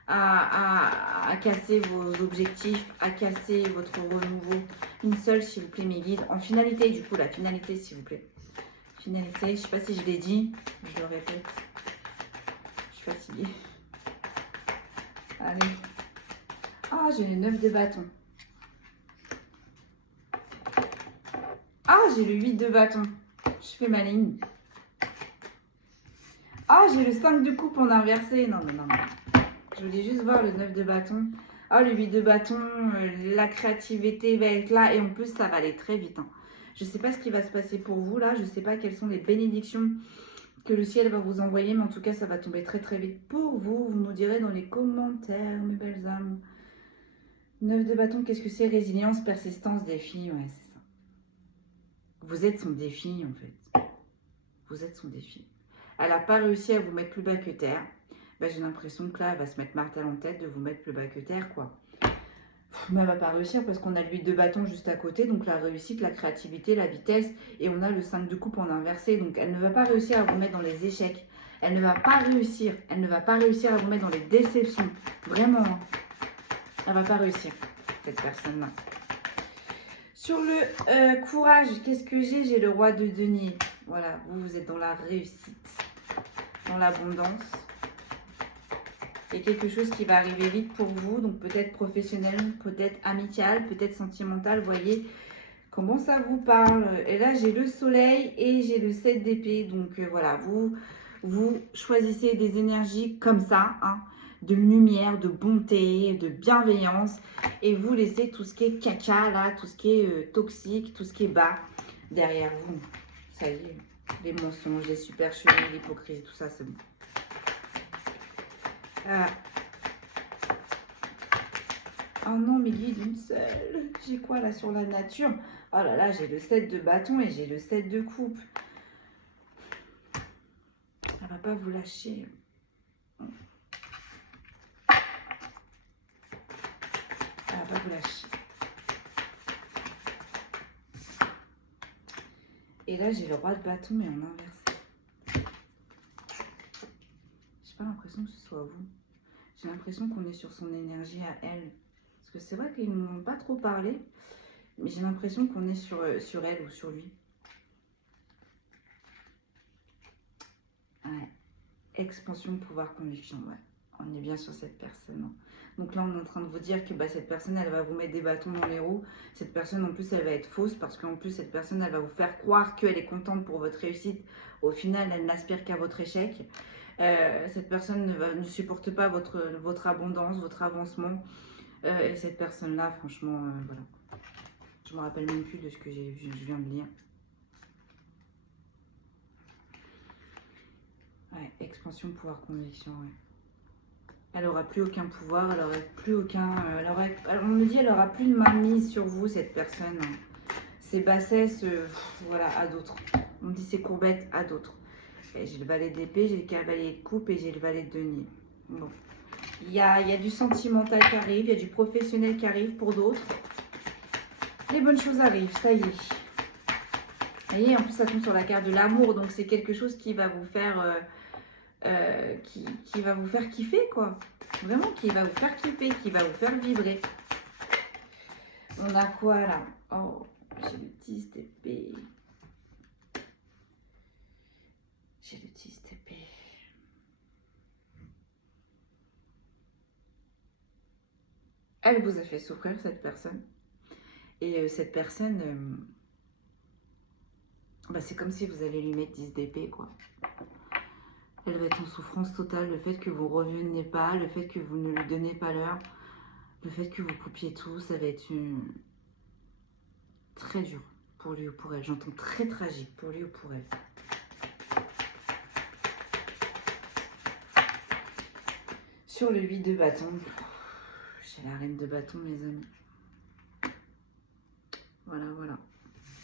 à casser vos objectifs, à casser votre renouveau. Une seule, s'il vous plaît, mes guides. En finalité, du coup, la finalité, s'il vous plaît. Finalité, je sais pas si je l'ai dit, je le répète. Je suis fatiguée. Allez. Ah, j'ai le 9 de bâton. Ah, j'ai le 8 de bâton. Je fais ma ligne. Ah, j'ai le 5 de coupe en inversé. Non, non, non, non. Je voulais juste voir le 9 de bâton. Ah, le 8 de bâton, la créativité va être là. Et en plus, ça va aller très vite. Hein. Je ne sais pas ce qui va se passer pour vous là. Je ne sais pas quelles sont les bénédictions que le ciel va vous envoyer. Mais en tout cas, ça va tomber très très vite pour vous. Vous nous direz dans les commentaires, mes belles âmes. 9 de bâton, qu'est-ce que c'est? Résilience, persistance, défi. Ouais, c'est ça. Vous êtes son défi en fait. Vous êtes son défi. Elle n'a pas réussi à vous mettre plus bas que terre. Ben, j'ai l'impression que là, elle va se mettre martel en tête de vous mettre plus bas que terre, quoi. Mais elle va pas réussir parce qu'on a l'huile de bâton juste à côté. Donc la réussite, la créativité, la vitesse. Et on a le 5 de coupe en inversé. Donc elle ne va pas réussir à vous mettre dans les échecs. Elle ne va pas réussir. Elle ne va pas réussir à vous mettre dans les déceptions. Vraiment. Hein. Elle ne va pas réussir, cette personne-là. Sur le courage, qu'est-ce que j'ai? J'ai le roi de denier. Voilà, vous êtes dans la réussite, dans l'abondance. Il y a quelque chose qui va arriver vite pour vous, donc peut-être professionnel, peut-être amical, peut-être sentimental. Voyez comment ça vous parle. Et là, j'ai le soleil et j'ai le 7 d'épée. Donc voilà, vous choisissez des énergies comme ça, hein, de lumière, de bonté, de bienveillance. Et vous laissez tout ce qui est caca, là, tout ce qui est toxique, tout ce qui est bas derrière vous. Ça y est, les mensonges, les supercheries, l'hypocrisie, tout ça, c'est bon. Oh non, mais guide, une seule. J'ai quoi là sur la nature? Oh là là, j'ai le 7 de bâton et j'ai le 7 de coupe. Elle va pas vous lâcher. Elle va pas vous lâcher. Et là, j'ai le roi de bâton, mais en inversé. J'ai pas l'impression que ce soit vous. J'ai l'impression qu'on est sur son énergie à elle. Parce que c'est vrai qu'ils ne m'ont pas trop parlé. Mais j'ai l'impression qu'on est sur elle ou sur lui. Ouais. Expansion, pouvoir, conviction. Ouais. On est bien sur cette personne. Donc là, on est en train de vous dire que cette personne, elle va vous mettre des bâtons dans les roues. Cette personne, en plus, elle va être fausse parce qu'en plus, cette personne, elle va vous faire croire qu'elle est contente pour votre réussite. Au final, elle n'aspire qu'à votre échec. Cette personne ne supporte pas votre abondance, votre avancement. Et cette personne-là, franchement, voilà. Je me rappelle même plus de ce que je viens de lire. Ouais, expansion, pouvoir, conviction, ouais. Elle n'aura plus aucun pouvoir, elle n'aurait plus aucun... on me dit, elle n'aura plus de mainmise sur vous, cette personne. Ses bassesses, voilà, à d'autres. On me dit ses courbettes à d'autres. J'ai le valet d'épée, j'ai le cavalier de coupe et j'ai le valet de denier. Bon. Il y a du sentimental qui arrive, il y a du professionnel qui arrive pour d'autres. Les bonnes choses arrivent, ça y est. Vous voyez, en plus ça tombe sur la carte de l'amour, donc c'est quelque chose qui va vous faire... qui va vous faire kiffer, quoi. Vraiment, qui va vous faire kiffer, qui va vous faire vibrer. On a quoi, là? Oh, j'ai le 10 d'épée. J'ai le 10 d'épée. Elle vous a fait souffrir, cette personne. Et cette personne, c'est comme si vous allez lui mettre 10 d'épée, quoi. Elle va être en souffrance totale. Le fait que vous ne reveniez pas, le fait que vous ne lui donnez pas l'heure, le fait que vous coupiez tout, ça va être très dur pour lui ou pour elle. J'entends très tragique pour lui ou pour elle. Sur le 8 de bâton, j'ai la reine de bâton, mes amis. Voilà, voilà.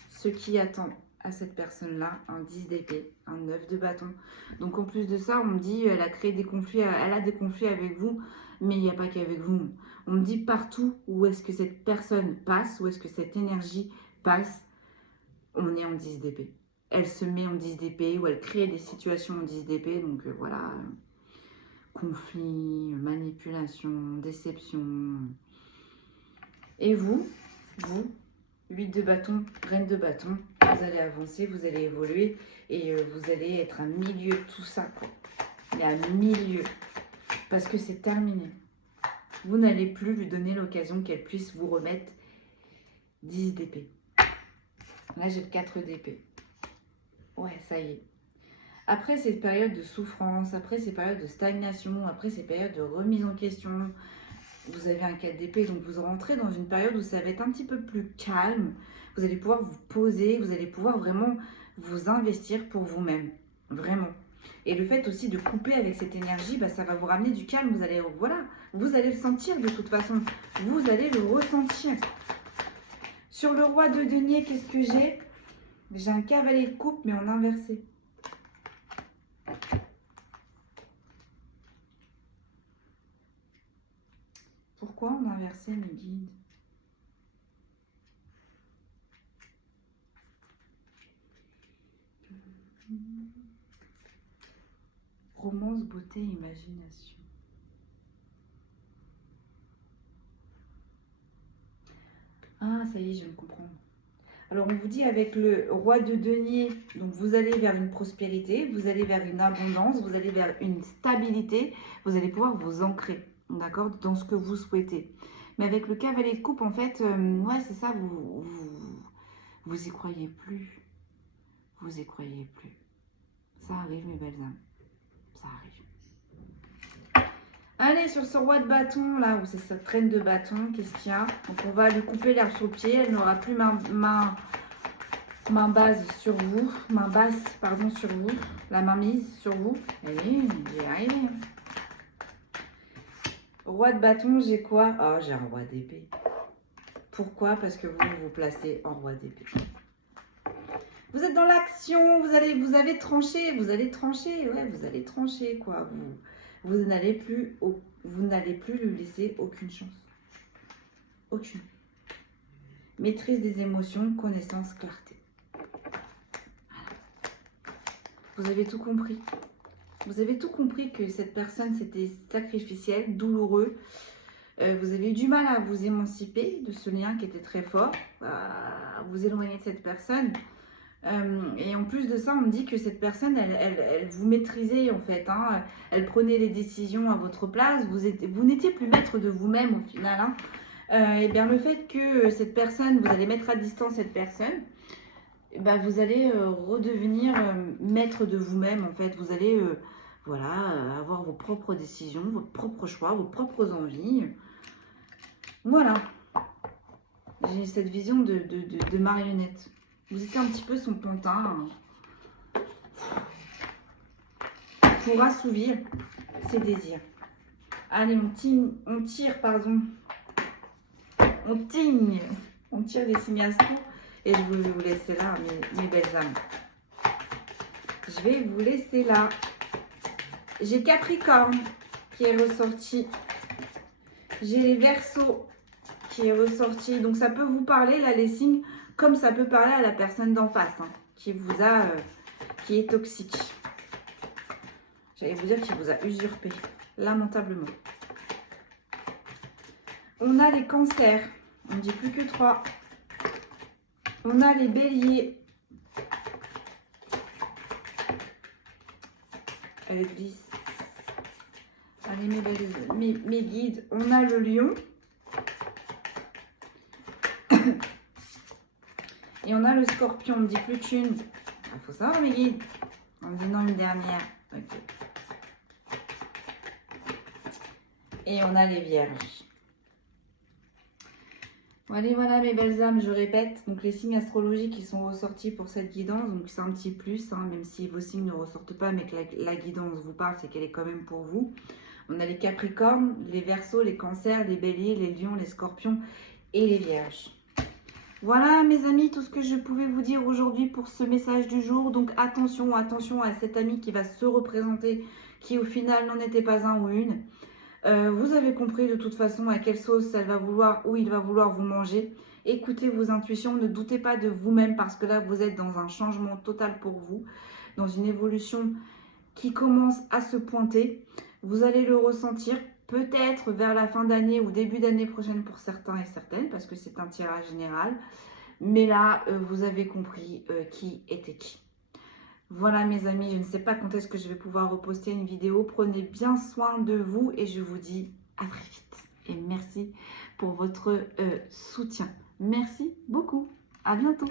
Ce qui attend à cette personne-là, un 10 d'épée, un 9 de bâton. Donc en plus de ça, on me dit, elle a créé des conflits, elle a des conflits avec vous, mais il n'y a pas qu'avec vous. On me dit partout où est-ce que cette personne passe, où est-ce que cette énergie passe, on est en 10 d'épée. Elle se met en 10 d'épée, ou elle crée des situations en 10 d'épée, donc voilà, conflit, manipulation, déception. Et vous, 8 de bâton, reine de bâton, vous allez avancer, vous allez évoluer et vous allez être un milieu de tout ça, quoi. Il y a un milieu, parce que c'est terminé. Vous n'allez plus lui donner l'occasion qu'elle puisse vous remettre 10 d'épée. Là, j'ai le 4 d'épée. Ouais, ça y est. Après ces périodes de souffrance, après ces périodes de stagnation, après ces périodes de remise en question, vous avez un 4 d'épée, donc vous rentrez dans une période où ça va être un petit peu plus calme. Vous allez pouvoir vous poser, vous allez pouvoir vraiment vous investir pour vous-même. Vraiment. Et le fait aussi de couper avec cette énergie, bah, ça va vous ramener du calme. Vous allez, voilà, vous allez le sentir de toute façon. Vous allez le ressentir. Sur le roi de denier, qu'est-ce que j'ai? J'ai un cavalier de coupe, mais en inversé. Pourquoi en inversé, mes guides? Romance, beauté, imagination. Ah, ça y est, je viens de comprendre. Alors, on vous dit avec le roi de denier, donc vous allez vers une prospérité, vous allez vers une abondance, vous allez vers une stabilité, vous allez pouvoir vous ancrer, d'accord, dans ce que vous souhaitez. Mais avec le cavalier de coupe, en fait, ouais, c'est ça, vous y croyez plus. Vous y croyez plus. Ça arrive, mes belles âmes. Ça arrive. Allez, sur ce roi de bâton, là, où c'est cette reine de bâton, qu'est-ce qu'il y a? Donc, on va lui couper l'herbe sur le pied. Elle n'aura plus main base sur vous. Main basse, pardon, sur vous. La main mise sur vous. Allez, j'ai arrivé. Roi de bâton, j'ai quoi? Oh, j'ai un roi d'épée. Pourquoi? Parce que vous vous placez en roi d'épée. Vous êtes dans l'action, vous avez tranché, vous allez trancher, ouais, vous allez trancher, quoi. Vous n'allez plus lui laisser aucune chance. Aucune. Maîtrise des émotions, connaissance, clarté. Vous avez tout compris. Vous avez tout compris que cette personne, c'était sacrificiel, douloureux. Vous avez eu du mal à vous émanciper de ce lien qui était très fort, à vous éloigner de cette personne. Et en plus de ça, on me dit que cette personne, elle vous maîtrisait en fait. Hein. Elle prenait les décisions à votre place. Vous n'étiez plus maître de vous-même au final. Hein. Et bien le fait que cette personne, vous allez mettre à distance cette personne, ben, vous allez redevenir maître de vous-même en fait. Vous allez voilà, avoir vos propres décisions, vos propres choix, vos propres envies. Voilà. J'ai cette vision de marionnette. Vous étiez un petit peu son pantin pour assouvir ses désirs. Allez, on tire, pardon. On tire les signes astro et je vais vous laisser là, mes belles âmes. Je vais vous laisser là. J'ai Capricorne qui est ressorti. J'ai les Verseaux qui est ressorti. Donc ça peut vous parler là, les signes, comme ça peut parler à la personne d'en face, hein, qui est toxique. J'allais vous dire qu'il vous a usurpé, lamentablement. On a les cancers, on ne dit plus que 3. On a les béliers. Elle glisse. Allez, mes guides. On a le lion. Et on a le scorpion. On ne dit plus qu'une. Il faut savoir, mes guides. On me dit non, une dernière. Ok. Et on a les vierges. Allez, voilà mes belles âmes, je répète. Donc les signes astrologiques qui sont ressortis pour cette guidance. Donc c'est un petit plus, hein, même si vos signes ne ressortent pas, mais que la guidance vous parle, c'est qu'elle est quand même pour vous. On a les Capricornes, les Verseaux, les Cancers, les Béliers, les Lions, les Scorpions et les Vierges. Voilà mes amis, tout ce que je pouvais vous dire aujourd'hui pour ce message du jour. Donc attention, attention à cet ami qui va se représenter, qui au final n'en était pas un ou une. Vous avez compris de toute façon à quelle sauce elle va vouloir ou il va vouloir vous manger. Écoutez vos intuitions, ne doutez pas de vous-même parce que là vous êtes dans un changement total pour vous, dans une évolution qui commence à se pointer. Vous allez le ressentir peut-être vers la fin d'année ou début d'année prochaine pour certains et certaines parce que c'est un tirage général. Mais là, vous avez compris qui était qui. Voilà mes amis, je ne sais pas quand est-ce que je vais pouvoir reposter une vidéo. Prenez bien soin de vous et je vous dis à très vite. Et merci pour votre soutien. Merci beaucoup. À bientôt.